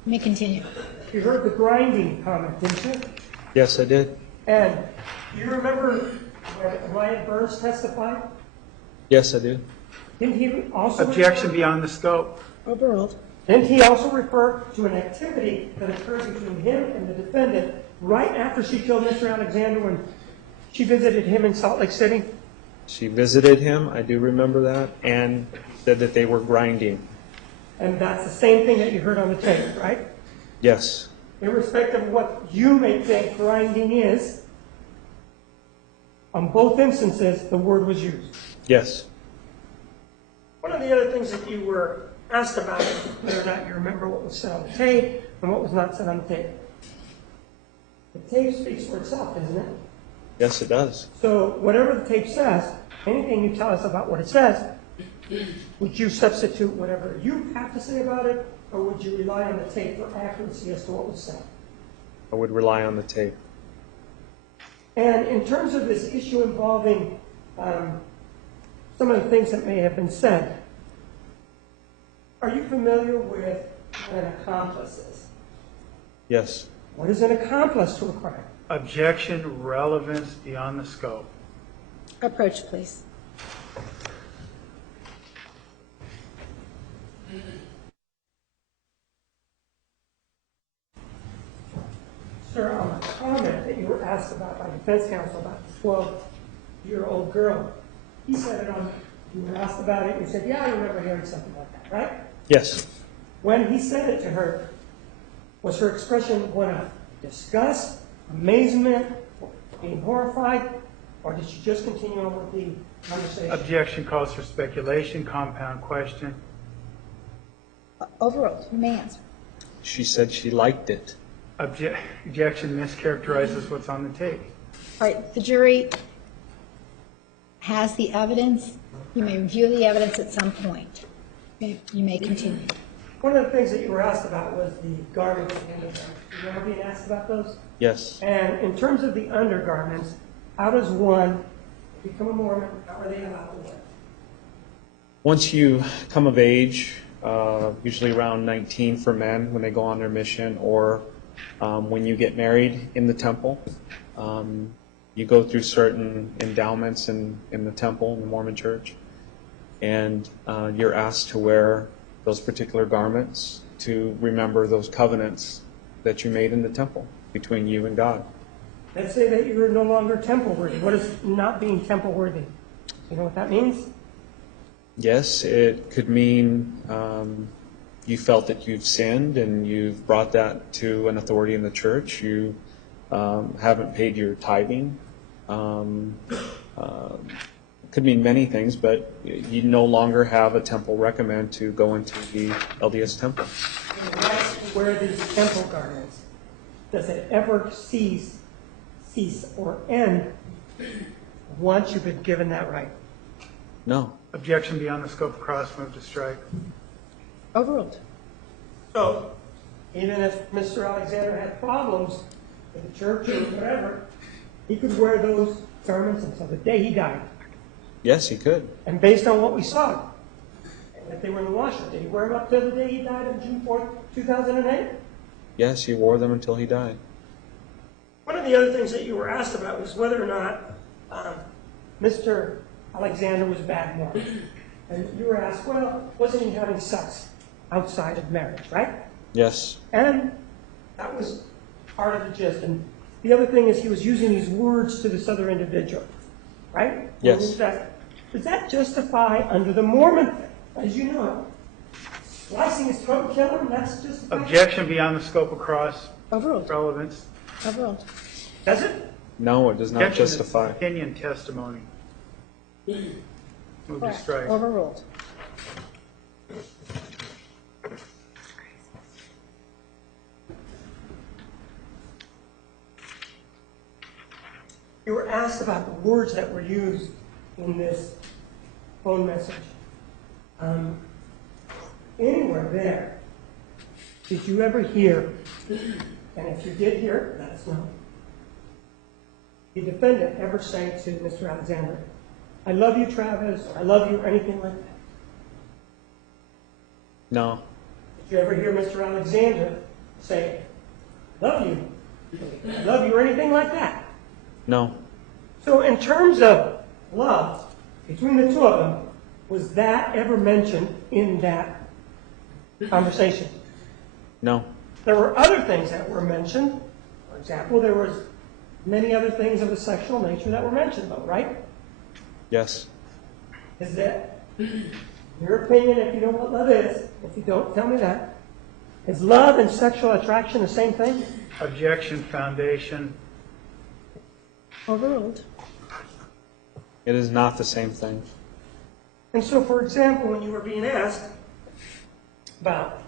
You may continue. you heard the grinding comment, didn't you? Yes, I did. And do you remember when Ryan Burns testified? Yes, I do. Didn't he also Objection refer, beyond the scope. Overruled. didn't he also refer to an activity that occurred between him and the defendant right after she killed Mr. Alexander when she visited him in Salt Lake City? She visited him, I do remember that, and said that they were grinding. And that's the same thing that you heard on the tape, right? Yes. Irrespective of what you may think grinding is, on both instances, the word was used. Yes. One of the other things that you were asked about is whether or not you remember what was said on the tape and what was not said on the tape. The tape speaks for itself, doesn't it? Yes, it does. So whatever the tape says, anything you tell us about what it says, would you substitute whatever you have to say about it, or would you rely on the tape for accuracy as to what was said? I would rely on the tape. And in terms of this issue involving some of the things that may have been said, are you familiar with what an accomplice is? Yes. What is an accomplice to a crime? Objection, relevance beyond the scope. Approach, please. Sir, on a comment that you were asked about by defense counsel about the 12-year-old girl, he said it on, you were asked about it, and you said, yeah, I remember hearing something like that, right? Yes. When he said it to her, was her expression one of disgust, amazement, being horrified, or did she just continue on with the conversation? Objection calls for speculation, compound question. Overruled. You may answer. She said she liked it. Objection mischaracterizes what's on the tape. All right, the jury has the evidence. You may review the evidence at some point. You may continue. One of the things that you were asked about was the garments and undergarments. You remember being asked about those? Yes. And in terms of the undergarments, how does one become a Mormon? How are they allowed to wear? Once you come of age, usually around 19 for men when they go on their mission, or when you get married in the temple, you go through certain endowments in the temple, in the Mormon church, and you're asked to wear those particular garments to remember those covenants that you made in the temple between you and God. Let's say that you're no longer temple worthy. What is not being temple worthy? You know what that means? Yes, it could mean you felt that you've sinned and you've brought that to an authority in the church. You haven't paid your tithing. Could mean many things, but you no longer have a temple recommend to go into the LDS temple. The right to wear these temple garments, does it ever cease or end once you've been given that right? No. Objection beyond the scope of cross, move to strike. Overruled. So, even if Mr. Alexander had problems with the church or whatever, he could wear those garments until the day he died. Yes, he could. And based on what we saw, that they were in the washer, did he wear them up till the day he died on June 4th, 2008? Yes, he wore them until he died. One of the other things that you were asked about was whether or not Mr. Alexander was a bad Mormon. And you were asked, well, wasn't he having sex outside of marriage, right? Yes. And that was part of the gist. And the other thing is he was using these words to this other individual, right? Yes. Does that justify under the Mormon thing, as you know, slicing his throat and killing him? That's just Objection beyond the scope of cross, Overruled. relevance. Overruled. Does it? No, it does not Objection is justify. opinion testimony. Move to Correct. strike. Overruled. You were asked about the words that were used in this phone message. Anywhere there, did you ever hear, and if you did hear, let us know, the defendant ever say to Mr. Alexander, I love you, Travis, or I love you, or anything like that? No, Did you ever hear Mr. Alexander say, love you, I love you, or anything like that? no, So in terms of love between the two of them, was that ever mentioned in that conversation? no, There were other things that were mentioned. For example, there was many other things of a sexual nature that were mentioned, though, right? yes, Is that, your opinion, if you know what love is, if you don't, tell me that. Is love and sexual attraction the same thing? Objection, foundation. Overruled. it is not the same thing. And so, for example, when you were being asked about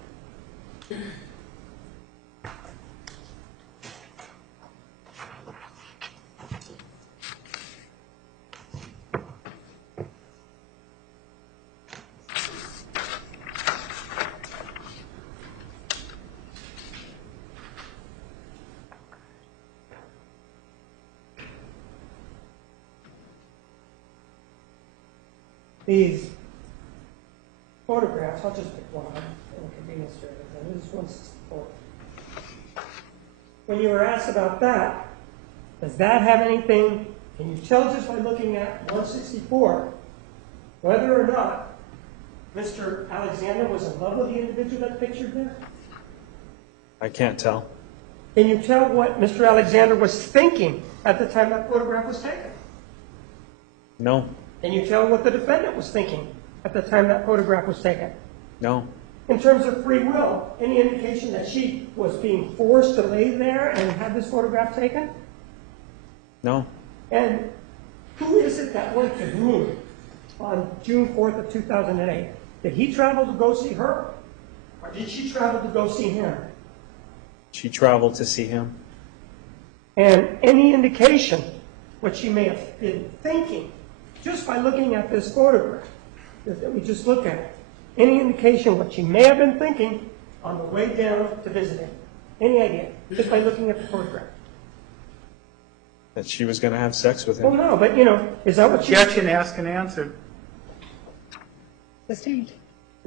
these photographs, I'll just pick one for convenience here. This is 164. When you were asked about that, does that have anything, can you tell just by looking at 164 whether or not Mr. Alexander was in love with the individual that's pictured there? I can't tell. Can you tell what Mr. Alexander was thinking at the time that photograph was taken? No, Can you tell what the defendant was thinking at the time that photograph was taken? no, In terms of free will, any indication that she was being forced to lay there and have this photograph taken? no, And who is it that went to Groom on June 4th of 2008? Did he travel to go see her? Or did she travel to go see him? she traveled to see him. And any indication what she may have been thinking, just by looking at this photograph that we just looked at, any indication what she may have been thinking on the way down to visit him? Any idea? Just by looking at the photograph. That she was going to have sex with Well, him. no, but is that what she Objection, asked and answered. Sustained.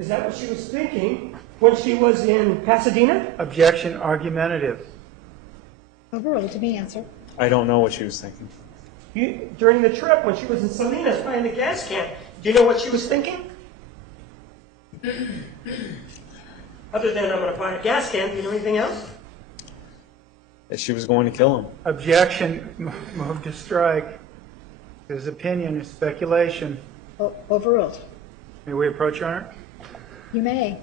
is that what she was thinking when she was in Pasadena? Objection, argumentative. Overruled. To be answered. I don't know what she was thinking. During the trip when she was in Salinas buying the gas can, do you know what she was thinking? Other than I'm going to buy a gas can, do you know anything else? That she was going to kill him. Objection, move to strike. His opinion is speculation. Overruled. May we approach, Your Honor? You may.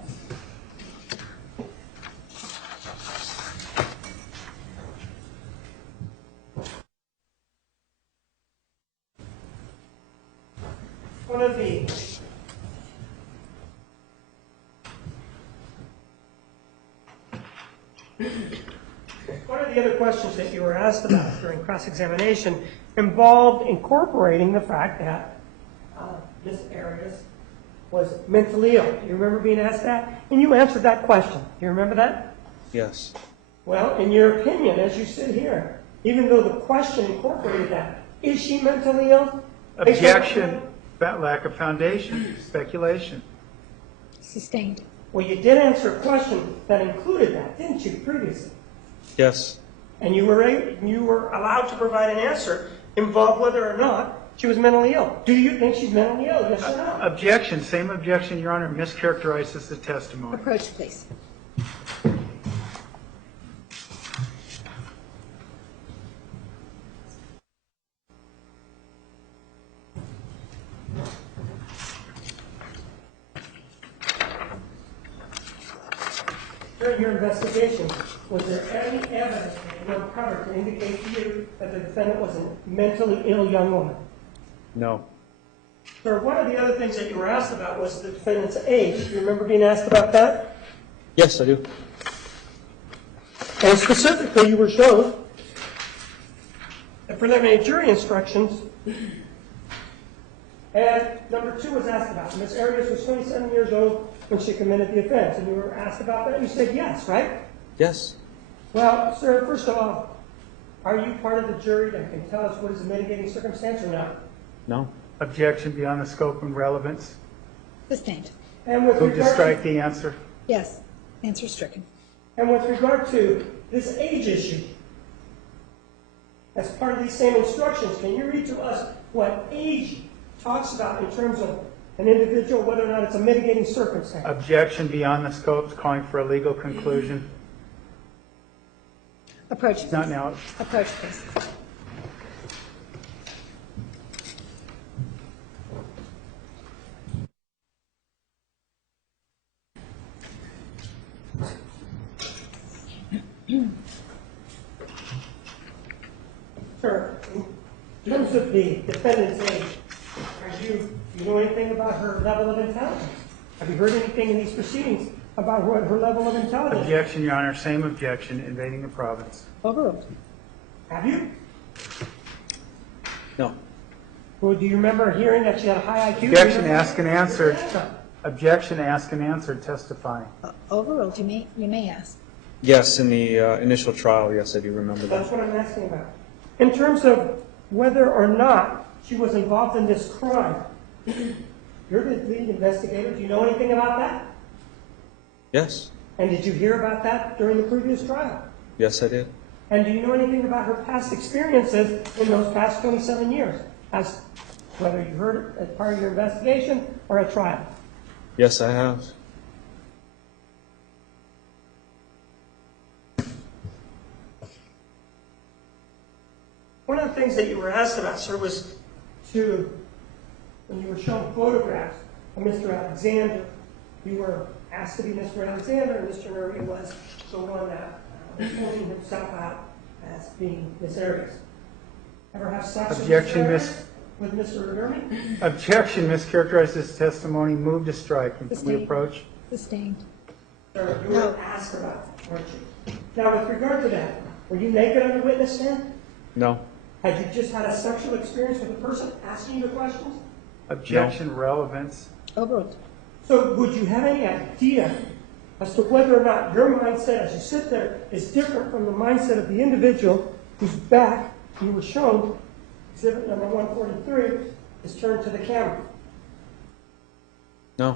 One of the other questions that you were asked about during cross-examination involved incorporating the fact that Ms. Arias was mentally ill. Do you remember being asked that? And you answered that question. Do you remember that? Yes. Well, in your opinion, as you sit here, even though the question incorporated that, is she mentally ill? Objection, lack of foundation, speculation. Sustained. Well, you did answer a question that included that, didn't you, previously? Yes. And you were allowed to provide an answer involved whether or not she was mentally ill. Do you think she's mentally ill? Yes or no? Objection, same objection, Your Honor, mischaracterizes the testimony. Approach, please. during your investigation, was there any evidence that you uncovered to indicate to you that the defendant was a mentally ill young woman? No. Sir, one of the other things that you were asked about was the defendant's age. Do you remember being asked about that? Yes, I do. And specifically, you were shown the preliminary jury instructions. And number 2 was asked about. Ms. Arias was 27 years old when she committed the offense. And you were asked about that, and you said yes, right? Yes. Well, sir, first of all, are you part of the jury that can tell us what is a mitigating circumstance or not? No. Objection beyond the scope and relevance. Sustained. And with Move to regard strike the answer. Yes. Answer stricken. And with regard to this age issue, as part of these same instructions, can you read to us what age talks about in terms of an individual, whether or not it's a mitigating circumstance? Objection beyond the scope, calling for a legal conclusion. Approach, please. Not now. Approach, please. Sir, in terms of the defendant's age, do you know anything about her level of intelligence? Have you heard anything in these proceedings about what her level of intelligence is? Objection, Your Honor. Same objection, invading the province. Overruled. Have you? No. Well, do you remember hearing that she had a high IQ? Objection, asked and answered. Objection, asked and answered, testifying. Overruled. You may ask. Yes, in the initial trial, yes, I do remember That's that. what I'm asking about. In terms of whether or not she was involved in this crime, you're the lead investigator. Do you know anything about that? Yes. And did you hear about that during the previous trial? Yes, I did. And do you know anything about her past experiences in those past 27 years, as whether you heard it as part of your investigation or a trial? Yes, I have. One of the things that you were asked about, sir, was when you were shown photographs of Mr. Alexander, you were asked to be Mr. Alexander, and Mr. Nurmi was the one that was holding himself out as being Ms. Arias. Ever have sex Objection, with Mr. Nurmi? Objection, mischaracterized this testimony. Move to strike. Can we Sustained. approach? Sustained. Sir, you were asked about that, weren't you? Now, with regard to that, were you naked on the witness stand? No. Had you just had a sexual experience with the person asking you the questions? Objection, relevance. Overruled. So would you have any idea as to whether or not your mindset as you sit there is different from the mindset of the individual whose back you were shown, exhibit number 143, is turned to the camera? No.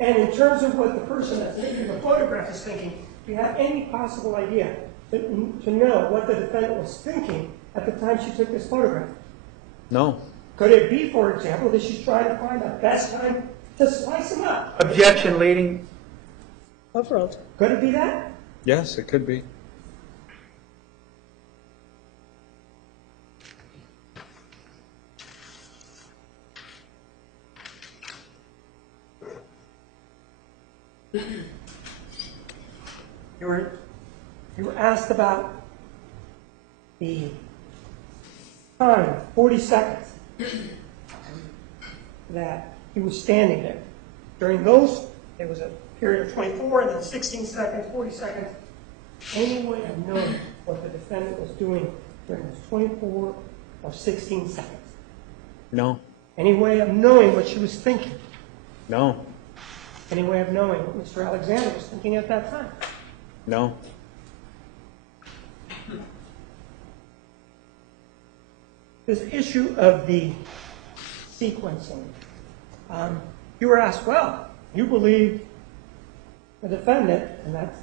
And in terms of what the person that's taking the photograph is thinking, do you have any possible idea to know what the defendant was thinking at the time she took this photograph? No. Could it be, for example, that she's trying to find the best time to slice him up? Objection, leading. Overruled. Could it be that? Yes, it could be. You were asked about the time, 40 seconds, that he was standing there. During those, there was a period of 24, and then 16 seconds, 40 seconds. Any way of knowing what the defendant was doing during those 24 or 16 seconds? No. Any way of knowing what she was thinking? No. Any way of knowing what Mr. Alexander was thinking at that time? No. This issue of the sequencing, you were asked, well, you believe the defendant, and that's,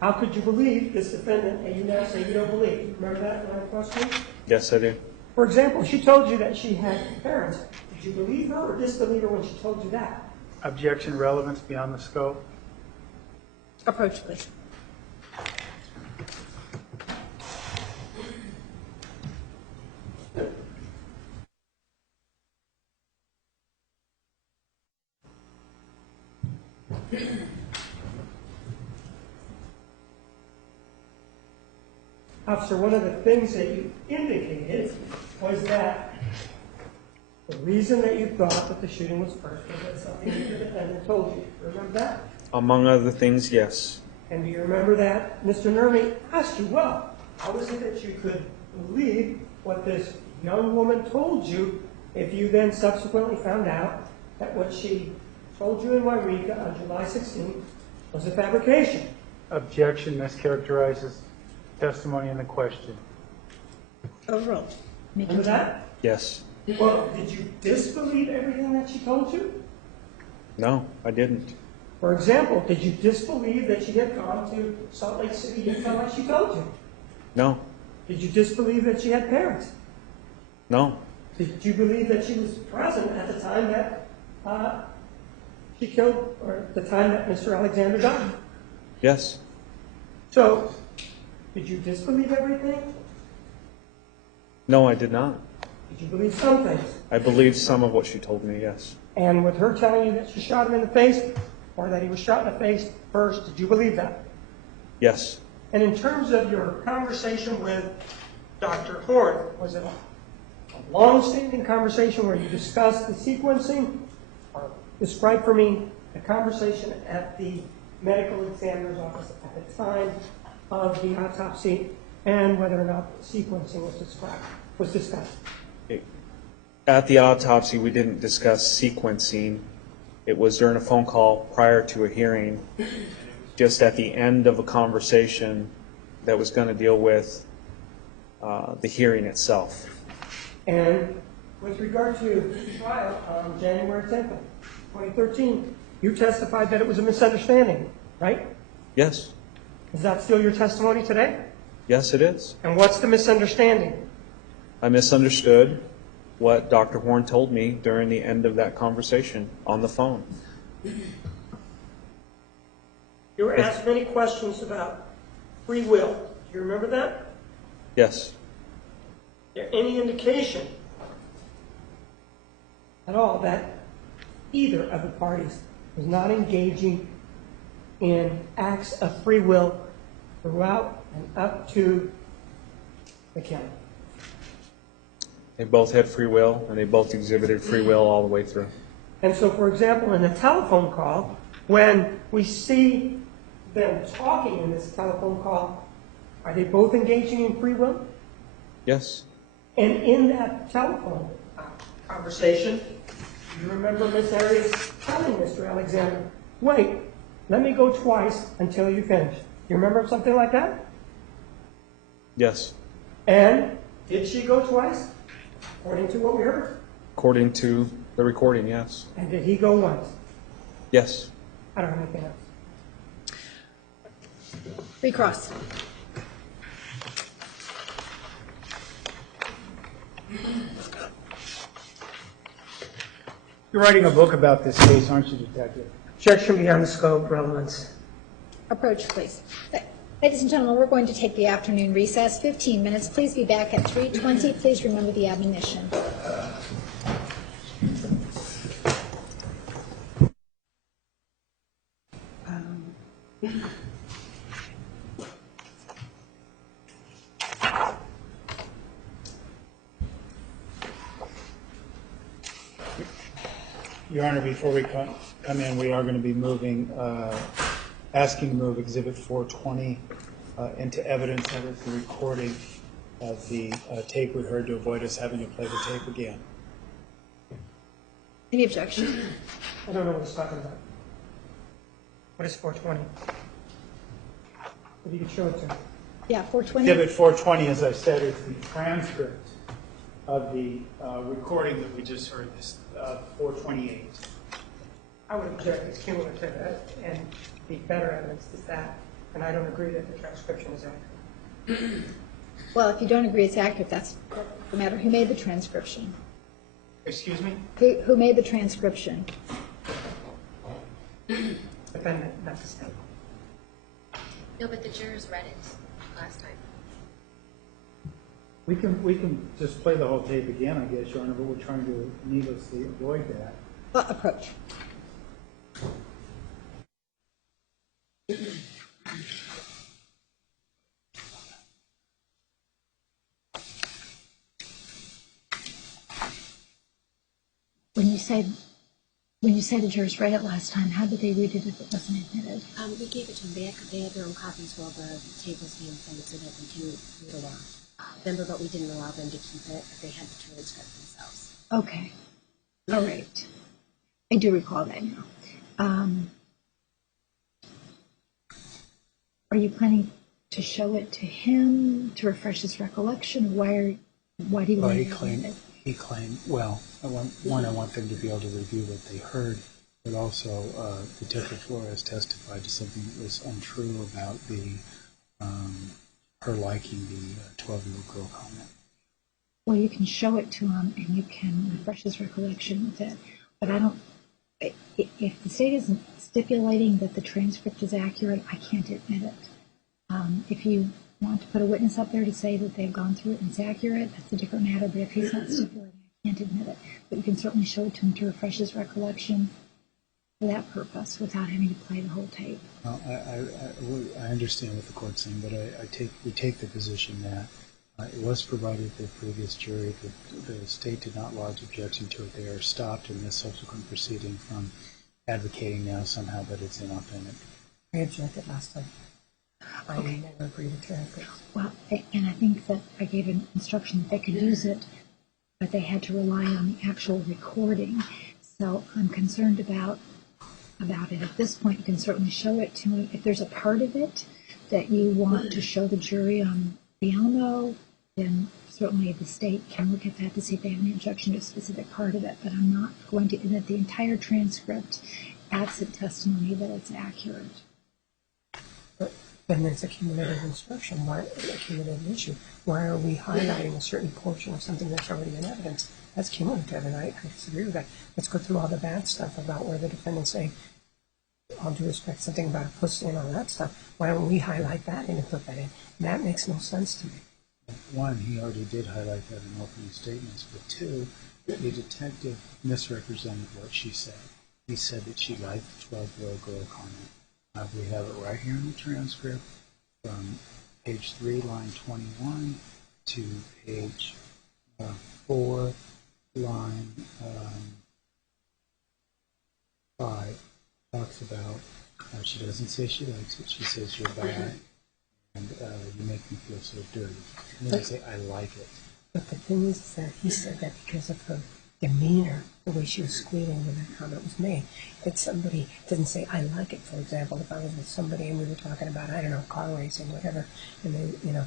how could you believe this defendant, and you now say you don't believe? Remember that line of questioning? Yes, I do. For example, she told you that she had parents. Did you believe her or disbelieve her when she told you that? Objection, relevance beyond the scope. Approach, please. Officer, one of the things that you indicated was that the reason that you thought that the shooting was first was that something that the defendant told you. Remember that? Among other things, yes. And do you remember that Mr. Nurmi asked you, well, how is it that you could believe what this young woman told you if you then subsequently found out that what she told you in Wairika on July 16th was a fabrication? Objection mischaracterizes testimony in the question. Overruled. May Remember continue. that? Yes. Well, did you disbelieve everything that she told you? No, I didn't. For example, did you disbelieve that she had gone to Salt Lake City, Utah, like she told you? No. Did you disbelieve that she had parents? No. Did you believe that she was present at the time that she killed, or the time that Mr. Alexander died? Yes. So, did you disbelieve everything? No, I did not. Did you believe some things? I believed some of what she told me, yes. And with her telling you that she shot him in the face, or that he was shot in the face first, did you believe that? Yes. And in terms of your conversation with Dr. Horn, was it a long-standing conversation where you discussed the sequencing? Or describe for me the conversation at the medical examiner's office at the time of the autopsy and whether or not the sequencing was discussed. At the autopsy, we didn't discuss sequencing. It was during a phone call prior to a hearing, just at the end of a conversation that was going to deal with the hearing itself. And with regard to the trial on January 10th, 2013, you testified that it was a misunderstanding, right? Yes. Is that still your testimony today? Yes, it is. And what's the misunderstanding? I misunderstood what Dr. Horn told me during the end of that conversation on the phone. You were asked many questions about free will. Do you remember that? Yes. Is there any indication at all that either of the parties was not engaging in acts of free will throughout and up to the killing? They both had free will, and they both exhibited free will all the way through. And so, for example, in a telephone call, when we see them talking in this telephone call, are they both engaging in free will? Yes. And in that telephone conversation, do you remember Miss Arias telling Mr. Alexander, wait, let me go twice until you finish. You remember something like that? Yes. And did she go twice, according to what we heard? According to the recording, yes. And did he go once? Yes. I don't have anything else. Recross. You're writing a book about this case, aren't you, Detective? Objection beyond the scope, relevance. Approach, please. Ladies and gentlemen, we're going to take the afternoon recess, 15 minutes. Please be back at 3:20. Please remember the admonition. Your Honor, before we come in, we are going to be moving, asking to move Exhibit 420 into evidence that is the recording of the tape we heard to avoid us having to play the tape again. Any objection? I don't know what he's talking about. What is 420? If you could show it to me. Yeah, 420. Exhibit 420, as I said, is the transcript of the recording that we just heard, this 428. I would object it's cumulative, and the better evidence is that, and I don't agree that the transcription is accurate. Well, if you don't agree it's accurate, that's the matter. Who made the transcription? Excuse me? Who made the transcription? Defendant, not the state. No, but the jurors read it last time. We can just play the whole tape again, I guess, Your Honor, but we're trying to needlessly avoid that. Well, approach. when you say the jurors read it last time, how did they read it if it wasn't admitted? We gave it to them. They had their own copies while the tables being sent so that they can read along. Remember, but we didn't allow them to keep it. They had the transcript themselves. Okay. All right. I do recall that now. Are you planning to show it to him to refresh his recollection? Why do you want to read it? He claimed, well, I want them to be able to review what they heard, but also Detective Flores testified to something that was untrue about her liking the 12-year-old girl comment. Well, you can show it to him and you can refresh his recollection with it. But I don't, if the state isn't stipulating that the transcript is accurate, I can't admit it. If you want to put a witness up there to say that they've gone through it and it's accurate, that's a different matter. But if he's not stipulating, I can't admit it. But you can certainly show it to him to refresh his recollection for that purpose without having to play the whole tape. Well, I understand what the court's saying, but we take the position that it was provided to the previous jury, that the state did not lodge objection to it. They are stopped in the subsequent proceeding from advocating now somehow that it's inauthentic. I objected last time. I never agreed to transcript. Well, and I think that I gave an instruction that they could use it, but they had to rely on the actual recording. So I'm concerned about it. At this point, you can certainly show it to them. If there's a part of it that you want to show the jury on the Alamo, then certainly the state can look at that to see if they have any objection to a specific part of it. But I'm not going to admit the entire transcript absent testimony that it's accurate. Then it's a cumulative instruction. Why a cumulative issue? Why are we highlighting a certain portion of something that's already in evidence? That's cumulative, and I disagree with that. Let's go through all the bad stuff about where the defendants say, all due respect, something about a pussy and all that stuff. Why don't we highlight that and put that in? That makes no sense to me. One, he already did highlight that in opening statements, but two, the detective misrepresented what she said. He said that she liked the 12-year-old girl comment. We have it right here in the transcript from page 3, line 21 to page 4, line 5. Talks about, she doesn't say she likes it, she says you're bad and you make me feel so dirty. And then say, I like it. But the thing is that he said that because of her demeanor, the way she was squealing when that comment was made. That somebody didn't say, I like it, for example, if I was with somebody and we were talking about, I don't know, car racing, whatever, and then, you know,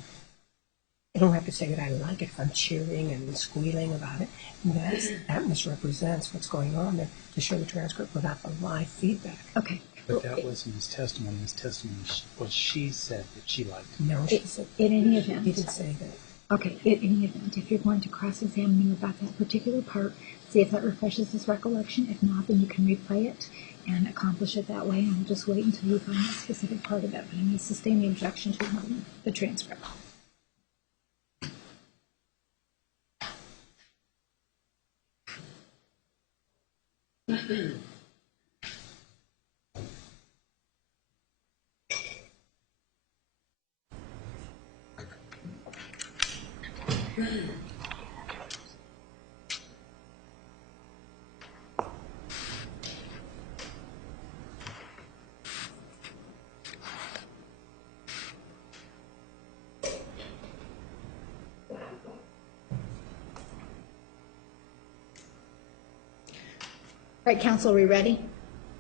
I don't have to say that I like it if I'm cheering and squealing about it. And that misrepresents what's going on there to show the transcript without the live feedback. Okay. But that wasn't his testimony. His testimony was she said that she liked it. No, she said. In any event. He didn't say that. Okay, in any event, if you're going to cross-examine him about that particular part, see if that refreshes his recollection. If not, then you can replay it and accomplish it that way, and I'll just wait until you find that specific part of it. But I may sustain the objection to the transcript. All right, counsel, are we ready?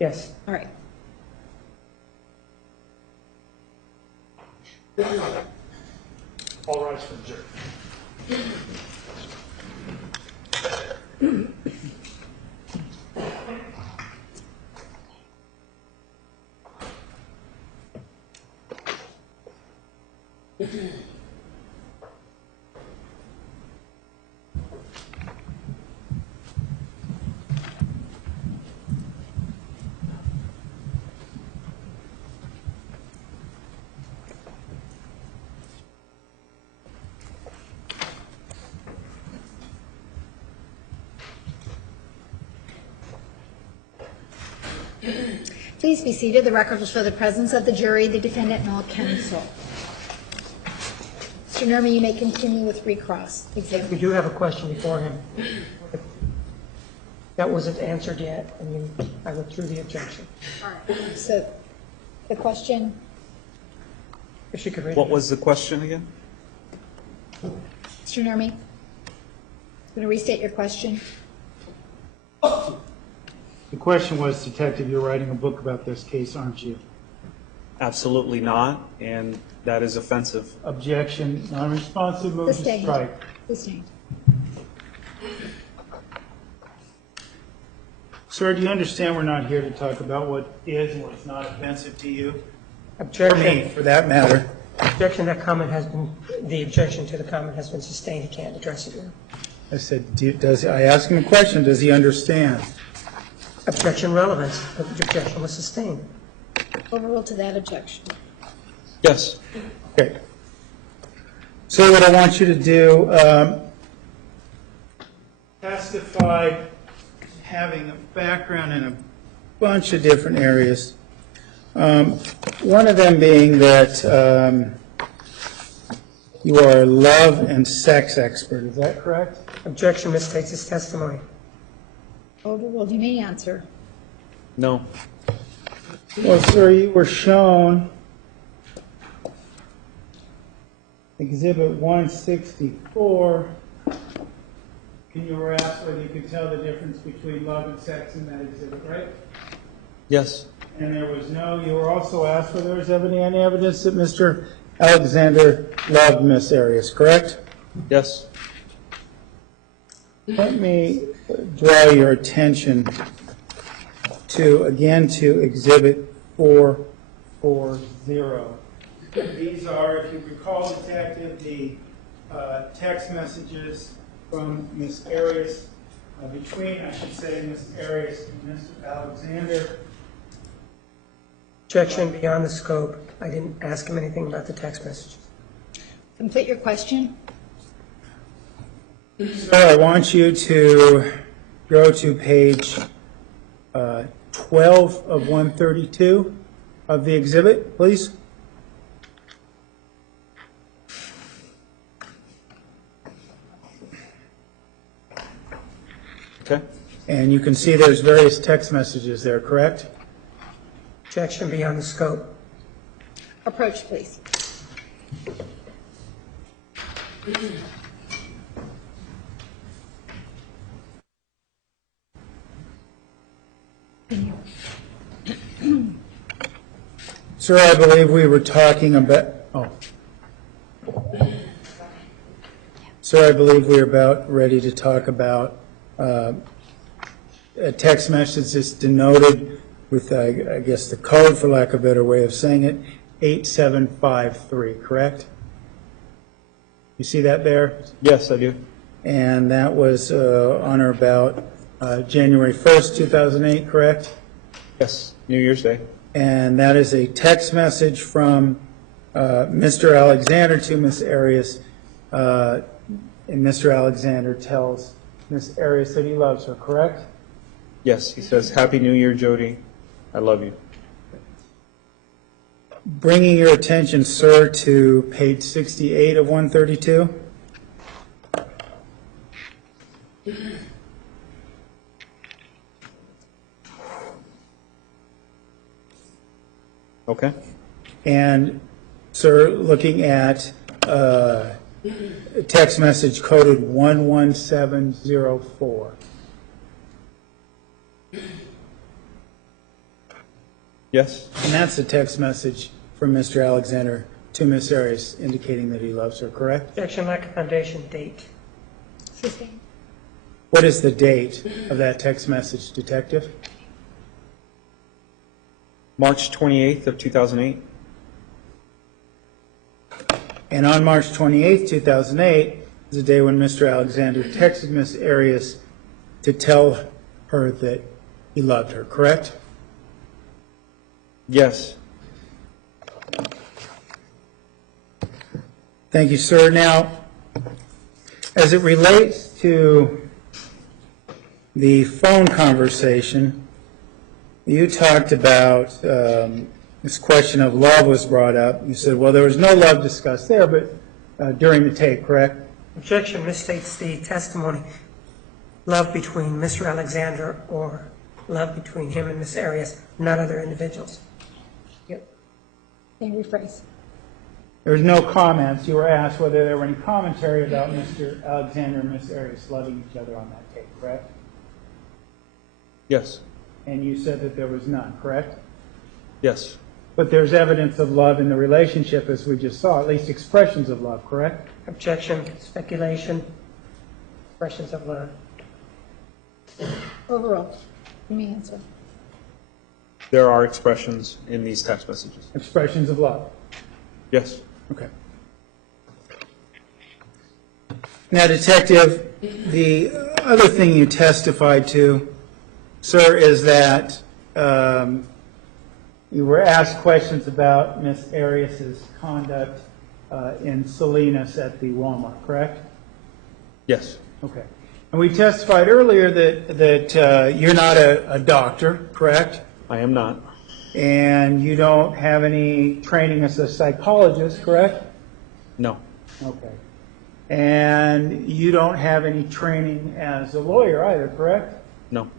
Yes. All right. All rise for the jury. Please be seated. The record will show the presence of the jury, the defendant, and all counsel. Mr. Nerman, you may continue with recross. We do have a question before him. that wasn't answered yet, and I went through the objection. So the question, If she could read What it. was the question again? Mr. Nermi, going to restate your question? The question was, Detective, you're writing a book about this case, aren't you? Absolutely not, and that is offensive. Objection, non-responsive, move to Sustained. strike. Sustained. Sir, do you understand we're not here to talk about what is and what's not offensive to you? For Objection. me, for that matter. Objection, that comment has been, the objection to the comment has been sustained. He can't address it now. I said, I asked him a question, does he understand? Objection relevance. The objection was sustained. Overruled to that objection. Yes. Okay. So what I want you to do, testify having a background in a bunch of different areas. One of them being that you are a love and sex expert. Is that correct? Objection misstates his testimony. Overruled. You may answer. No. Well, sir, you were shown Exhibit 164. You were asked whether you could tell the difference between love and sex in that exhibit, right? Yes. And there was no, you were also asked whether there was any evidence that Mr. Alexander loved Miss Arias, correct? Yes. Let me draw your attention to Exhibit 440. These are, if you recall, Detective, the text messages from Miss Arias, between, I should say, Miss Arias and Mr. Alexander. Objection beyond the scope. I didn't ask him anything about the text messages. Complete your question. So I want you to go to page 12 of 132 of the exhibit, please. Okay. And you can see there's various text messages there, correct? Objection beyond the scope. Approach, please. Sir, I believe we were talking about, Sir, I believe we're about ready to talk about a text message that's denoted with, I guess, the code, for lack of a better way of saying it, 8753, correct? You see that there? Yes, I do. And that was on or about January 1st, 2008, correct? Yes. New Year's Day. And that is a text message from Mr. Alexander to Miss Arias. And Mr. Alexander tells Miss Arias that he loves her, correct? Yes. He says, "Happy New Year, Jodi. I love you." Bringing your attention, sir, to page 68 of 132. Okay. And, sir, looking at a text message coded 11704. Yes. And that's a text message from Mr. Alexander to Miss Arias indicating that he loves her, correct? Objection lack of foundation. Date. Sustained. What is the date of that text message, Detective? March 28th of 2008. And on March 28th, 2008, is the day when Mr. Alexander texted Miss Arias to tell her that he loved her, correct? Yes. Thank you, sir. Now, as it relates to the phone conversation, you talked about this question of love was brought up. You said, well, there was no love discussed there, but during the tape, correct? Objection misstates the testimony. love between Mr. Alexander or love between him and Miss Arias, not other individuals. Yep. Can you rephrase? There was no comments. You were asked whether there were any commentary about Mr. Alexander and Miss Arias loving each other on that tape, correct? Yes. And you said that there was none, correct? Yes. But there's evidence of love in the relationship, as we just saw, at least expressions of love, correct? Objection, speculation, expressions of love. Overall, let me answer. There are expressions in these text messages. Expressions of love. Yes. Okay. Now, Detective, the other thing you testified to, sir, is that you were asked questions about Miss Arias's conduct in Salinas at the Walmart, correct? Yes. Okay. And we testified earlier that you're not a doctor, correct? I am not. And you don't have any training as a psychologist, correct? No. Okay. And you don't have any training as a lawyer either, correct? No.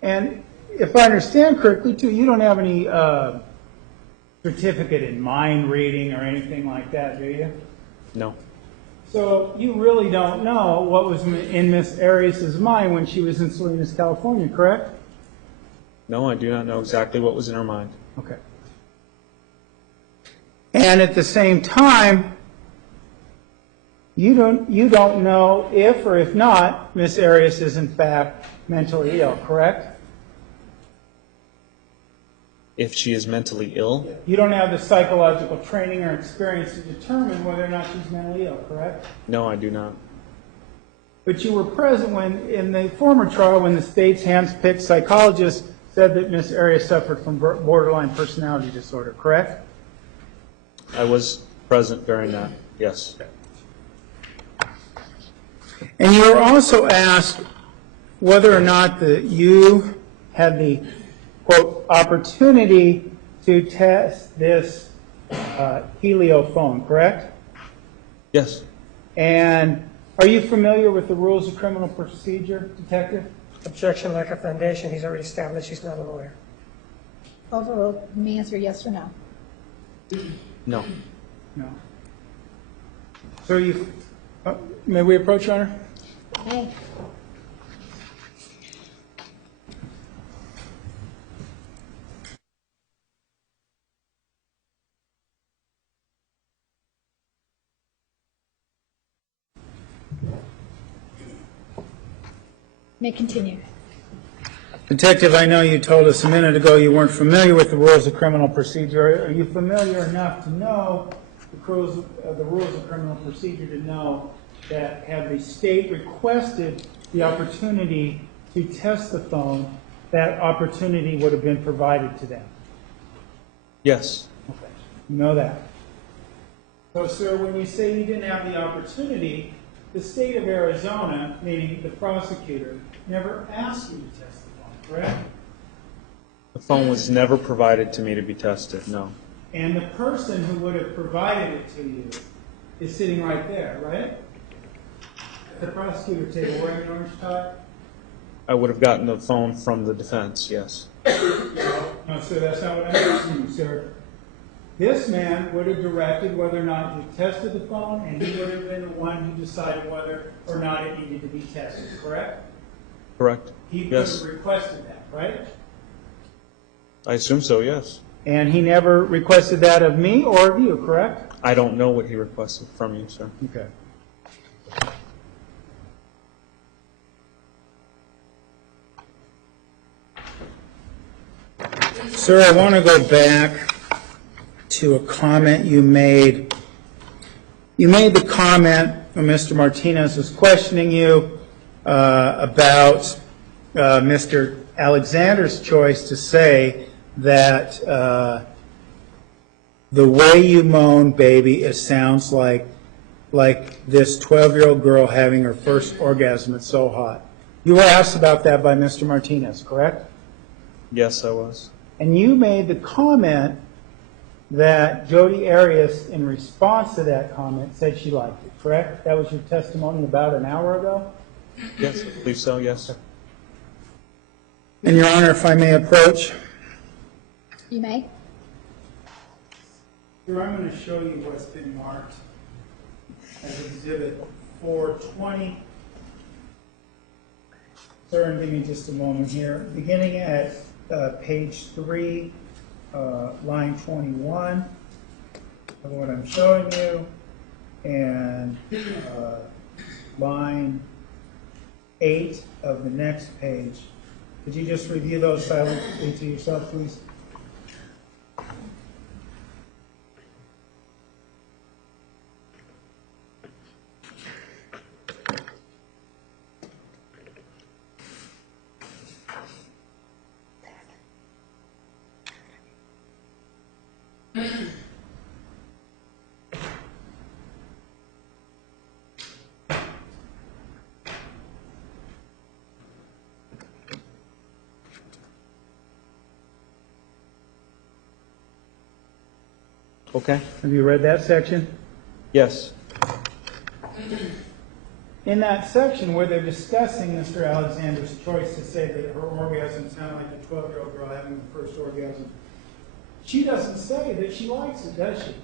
And if I understand correctly, too, you don't have any certificate in mind reading or anything like that, do you? No. So you really don't know what was in Miss Arias's mind when she was in Salinas, California, correct? No, I do not know exactly what was in her mind. Okay. And at the same time, you don't know if or if not Miss Arias is in fact mentally ill, correct? If she is mentally ill? You don't have the psychological training or experience to determine whether or not she's mentally ill, correct? No, I do not. But you were present when, in the former trial, when the state's hand-picked psychologist said that Miss Arias suffered from borderline personality disorder, correct? I was present during that, yes. And you were also asked whether or not you had the, quote, opportunity to test this Helio phone, correct? Yes. And are you familiar with the rules of criminal procedure, Detective? Objection, lack of foundation. He's already established he's not a lawyer. Overall, let me answer yes or no. No. No. So may we approach, Your Honor? Okay. May continue. Detective, I know you told us a minute ago you weren't familiar with the rules of criminal procedure. Are you familiar enough to know the rules of criminal procedure to know that had the state requested the opportunity to test the phone, that opportunity would have been provided to them? Yes. Okay. You know that. So, sir, when you say you didn't have the opportunity, the state of Arizona, meaning the prosecutor, never asked you to test the phone, correct? The phone was never provided to me to be tested, no. And the person who would have provided it to you is sitting right there, right? At the prosecutor table wearing an orange tie? I would have gotten the phone from the defense, yes. No, sir, that's not what I'm asking you, sir. This man would have directed whether or not you tested the phone, and he would have been the one who decided whether or not it needed to be tested, correct? Correct? He would Yes. have requested that, right? I assume so, yes. And he never requested that of me or of you, correct? I don't know what he requested from you, sir. Okay. Sir, I want to go back to a comment you made. You made the comment when Mr. Martinez was questioning you about Mr. Alexander's choice to say that the way you moan, baby, it sounds like this 12-year-old girl having her first orgasm. It's so hot. You were asked about that by Mr. Martinez, correct? Yes, I was. And you made the comment that Jodi Arias, in response to that comment, said she liked it, correct? That was your testimony about an hour ago? Yes, I believe so, yes. And Your Honor, if I may approach. You may. Here, I'm going to show you what's been marked as Exhibit 420. Sir, and give me just a moment here. Beginning at page 3, line 21 of what I'm showing you, and line 8 of the next page. Could you just review those silently to yourself, please? Okay, Have you read that section? yes. In that section where they're discussing Mr. Alexander's choice to say that her orgasm sounded like a 12-year-old girl having the first orgasm, she doesn't say that she likes it, does she?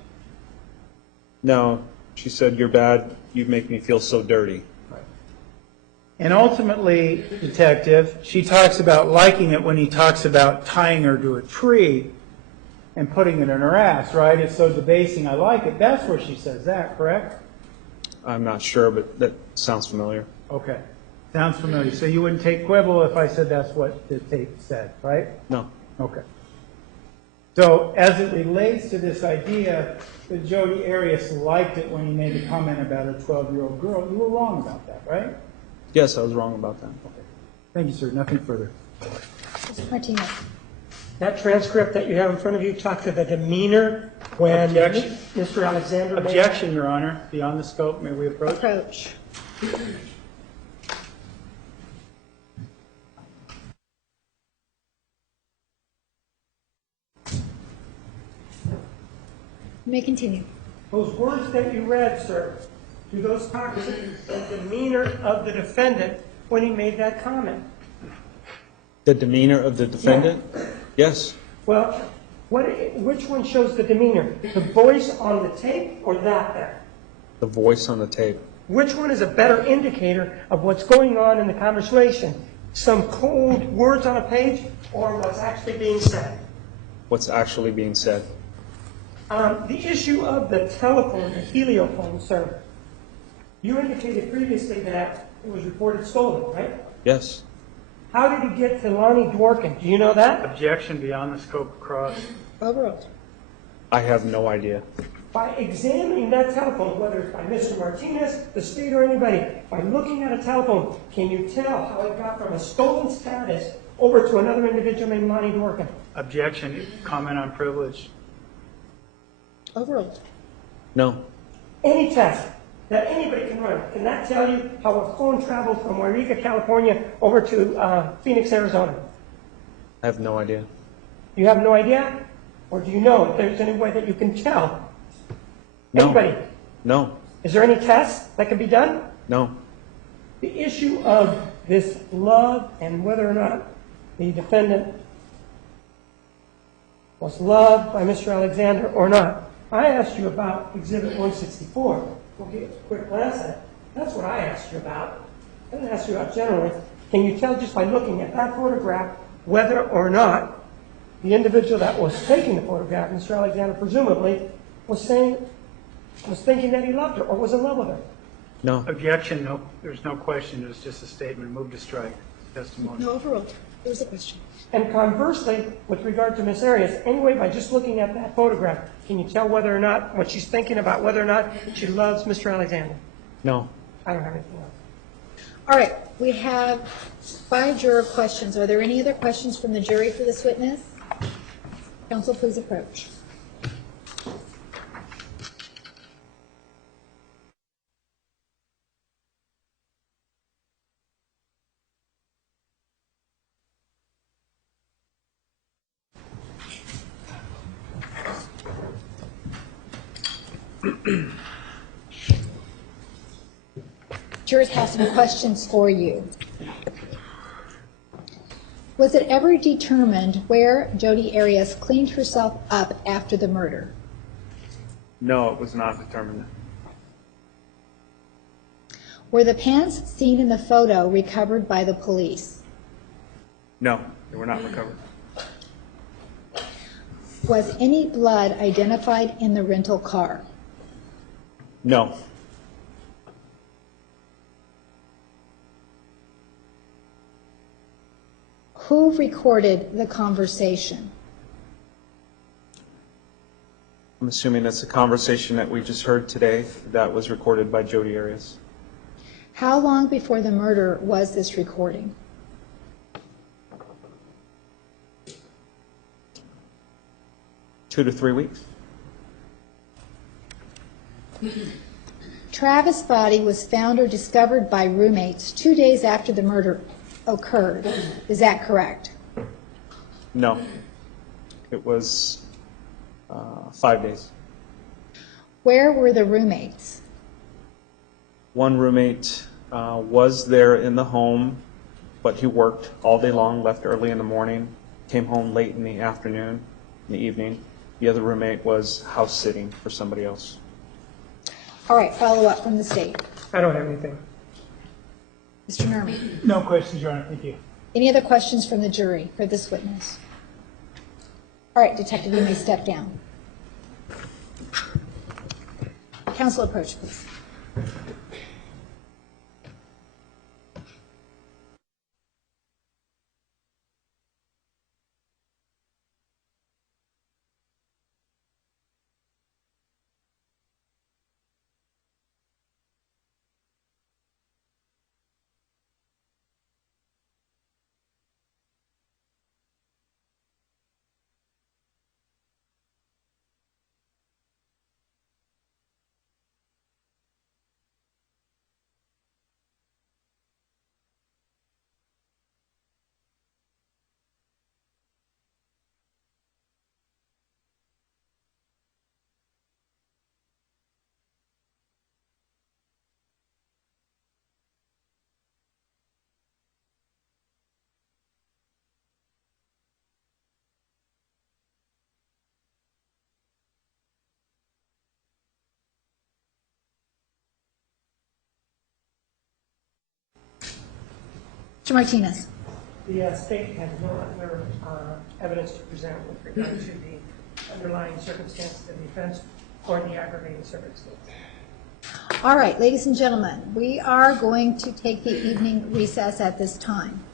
No, she said, "You're bad, you make me feel so dirty." And ultimately, Detective, she talks about liking it when he talks about tying her to a tree and putting it in her ass, right? It's so debasing, I like it. That's where she says that, correct? I'm not sure, but that sounds familiar. Okay. Sounds familiar. So you wouldn't take quibble if I said that's what the tape said, right? No. Okay. So as it relates to this idea that Jodi Arias liked it when he made a comment about a 12-year-old girl, you were wrong about that, right? Yes, I was wrong about that. Thank you, sir. Nothing further. Mr. Martinez. That transcript that you have in front of you talks to the demeanor when Objection. Mr. Alexander made- Objection, Your Honor. Beyond the scope, may we approach? Approach. You may continue. Those words that you read, sir, do those talk to the demeanor of the defendant when he made that comment? The demeanor of the defendant? Yes. Well, which one shows the demeanor? The voice on the tape or that there? The voice on the tape. Which one is a better indicator of what's going on in the conversation? Some cold words on a page or what's actually being said? What's actually being said? The issue of the telephone, the heliophone, sir, you indicated previously that it was reported stolen, right? Yes. How did he get to Lonnie Dworkin? Do you know that? Objection beyond the scope of cross. Overruled. I have no idea. By examining that telephone, whether it's by Mr. Martinez, the state, or anybody, by looking at a telephone, can you tell how it got from a stolen status over to another individual named Lonnie Dworkin? Objection. Comment on privilege. Overruled. No. Any test that anybody can run, can that tell you how a phone traveled from Eureka, California, over to Phoenix, Arizona? I have no idea. You have no idea? Or do you know if there's any way that you can tell? No. Anybody? No. Is there any test that can be done? No. The issue of this love and whether or not the defendant was loved by Mr. Alexander or not. I asked you about Exhibit 164. We'll get a quick glance at it. That's what I asked you about. I didn't ask you about generally. Can you tell just by looking at that photograph whether or not the individual that was taking the photograph, Mr. Alexander presumably, was thinking that he loved her or was in love with her? No. Objection. No. There's no question. It was just a statement. Move to strike. Testimony. No, overruled. There was a question. And conversely, with regard to Miss Arias, anyway, by just looking at that photograph, can you tell whether or not, what she's thinking about, whether or not she loves Mr. Alexander? No. I don't have anything else. All right. We have 5 juror questions. Are there any other questions from the jury for this witness? Counsel, please approach. Jurors have some questions for you. Was it ever determined where Jodi Arias cleaned herself up after the murder? No, it was not determined. Were the pants seen in the photo recovered by the police? No, they were not recovered. Was any blood identified in the rental car? No. Who recorded the conversation? I'm assuming it's a conversation that we just heard today that was recorded by Jodi Arias. How long before the murder was this recording? Two to 3 weeks. Travis' body was found or discovered by roommates 2 days after the murder occurred. Is that correct? No. It was 5 days. Where were the roommates? One roommate was there in the home, but he worked all day long, left early in the morning, came home late in the afternoon, in the evening. The other roommate was house sitting for somebody else. All right, follow up from the state. I don't have anything. Mr. Nerman. No questions, Your Honor. Thank you. Any other questions from the jury for this witness? All right, Detective, you may step down. Counsel, approach, please. Mr. Martinez. The state has no other evidence to present with regard to the underlying circumstances of the offense or the aggravating circumstances. All right, ladies and gentlemen, we are going to take the evening recess at this time.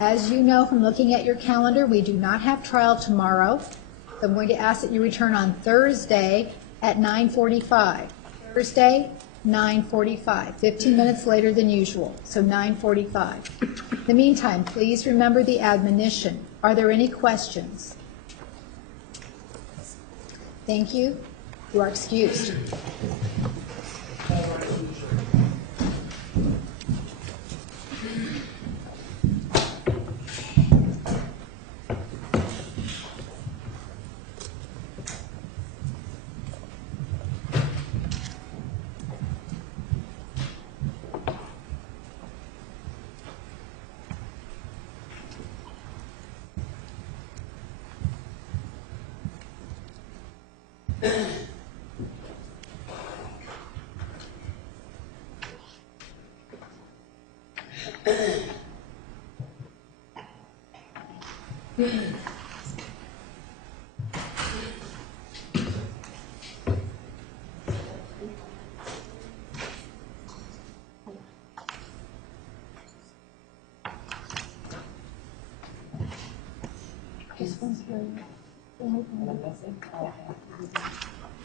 As you know from looking at your calendar, we do not have trial tomorrow. So I'm going to ask that you return on Thursday at 9:45. Thursday, 9:45, 15 minutes later than usual, so 9:45. In the meantime, please remember the admonition. Are there any questions? Thank you. You are excused.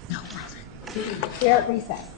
No, we are at recess.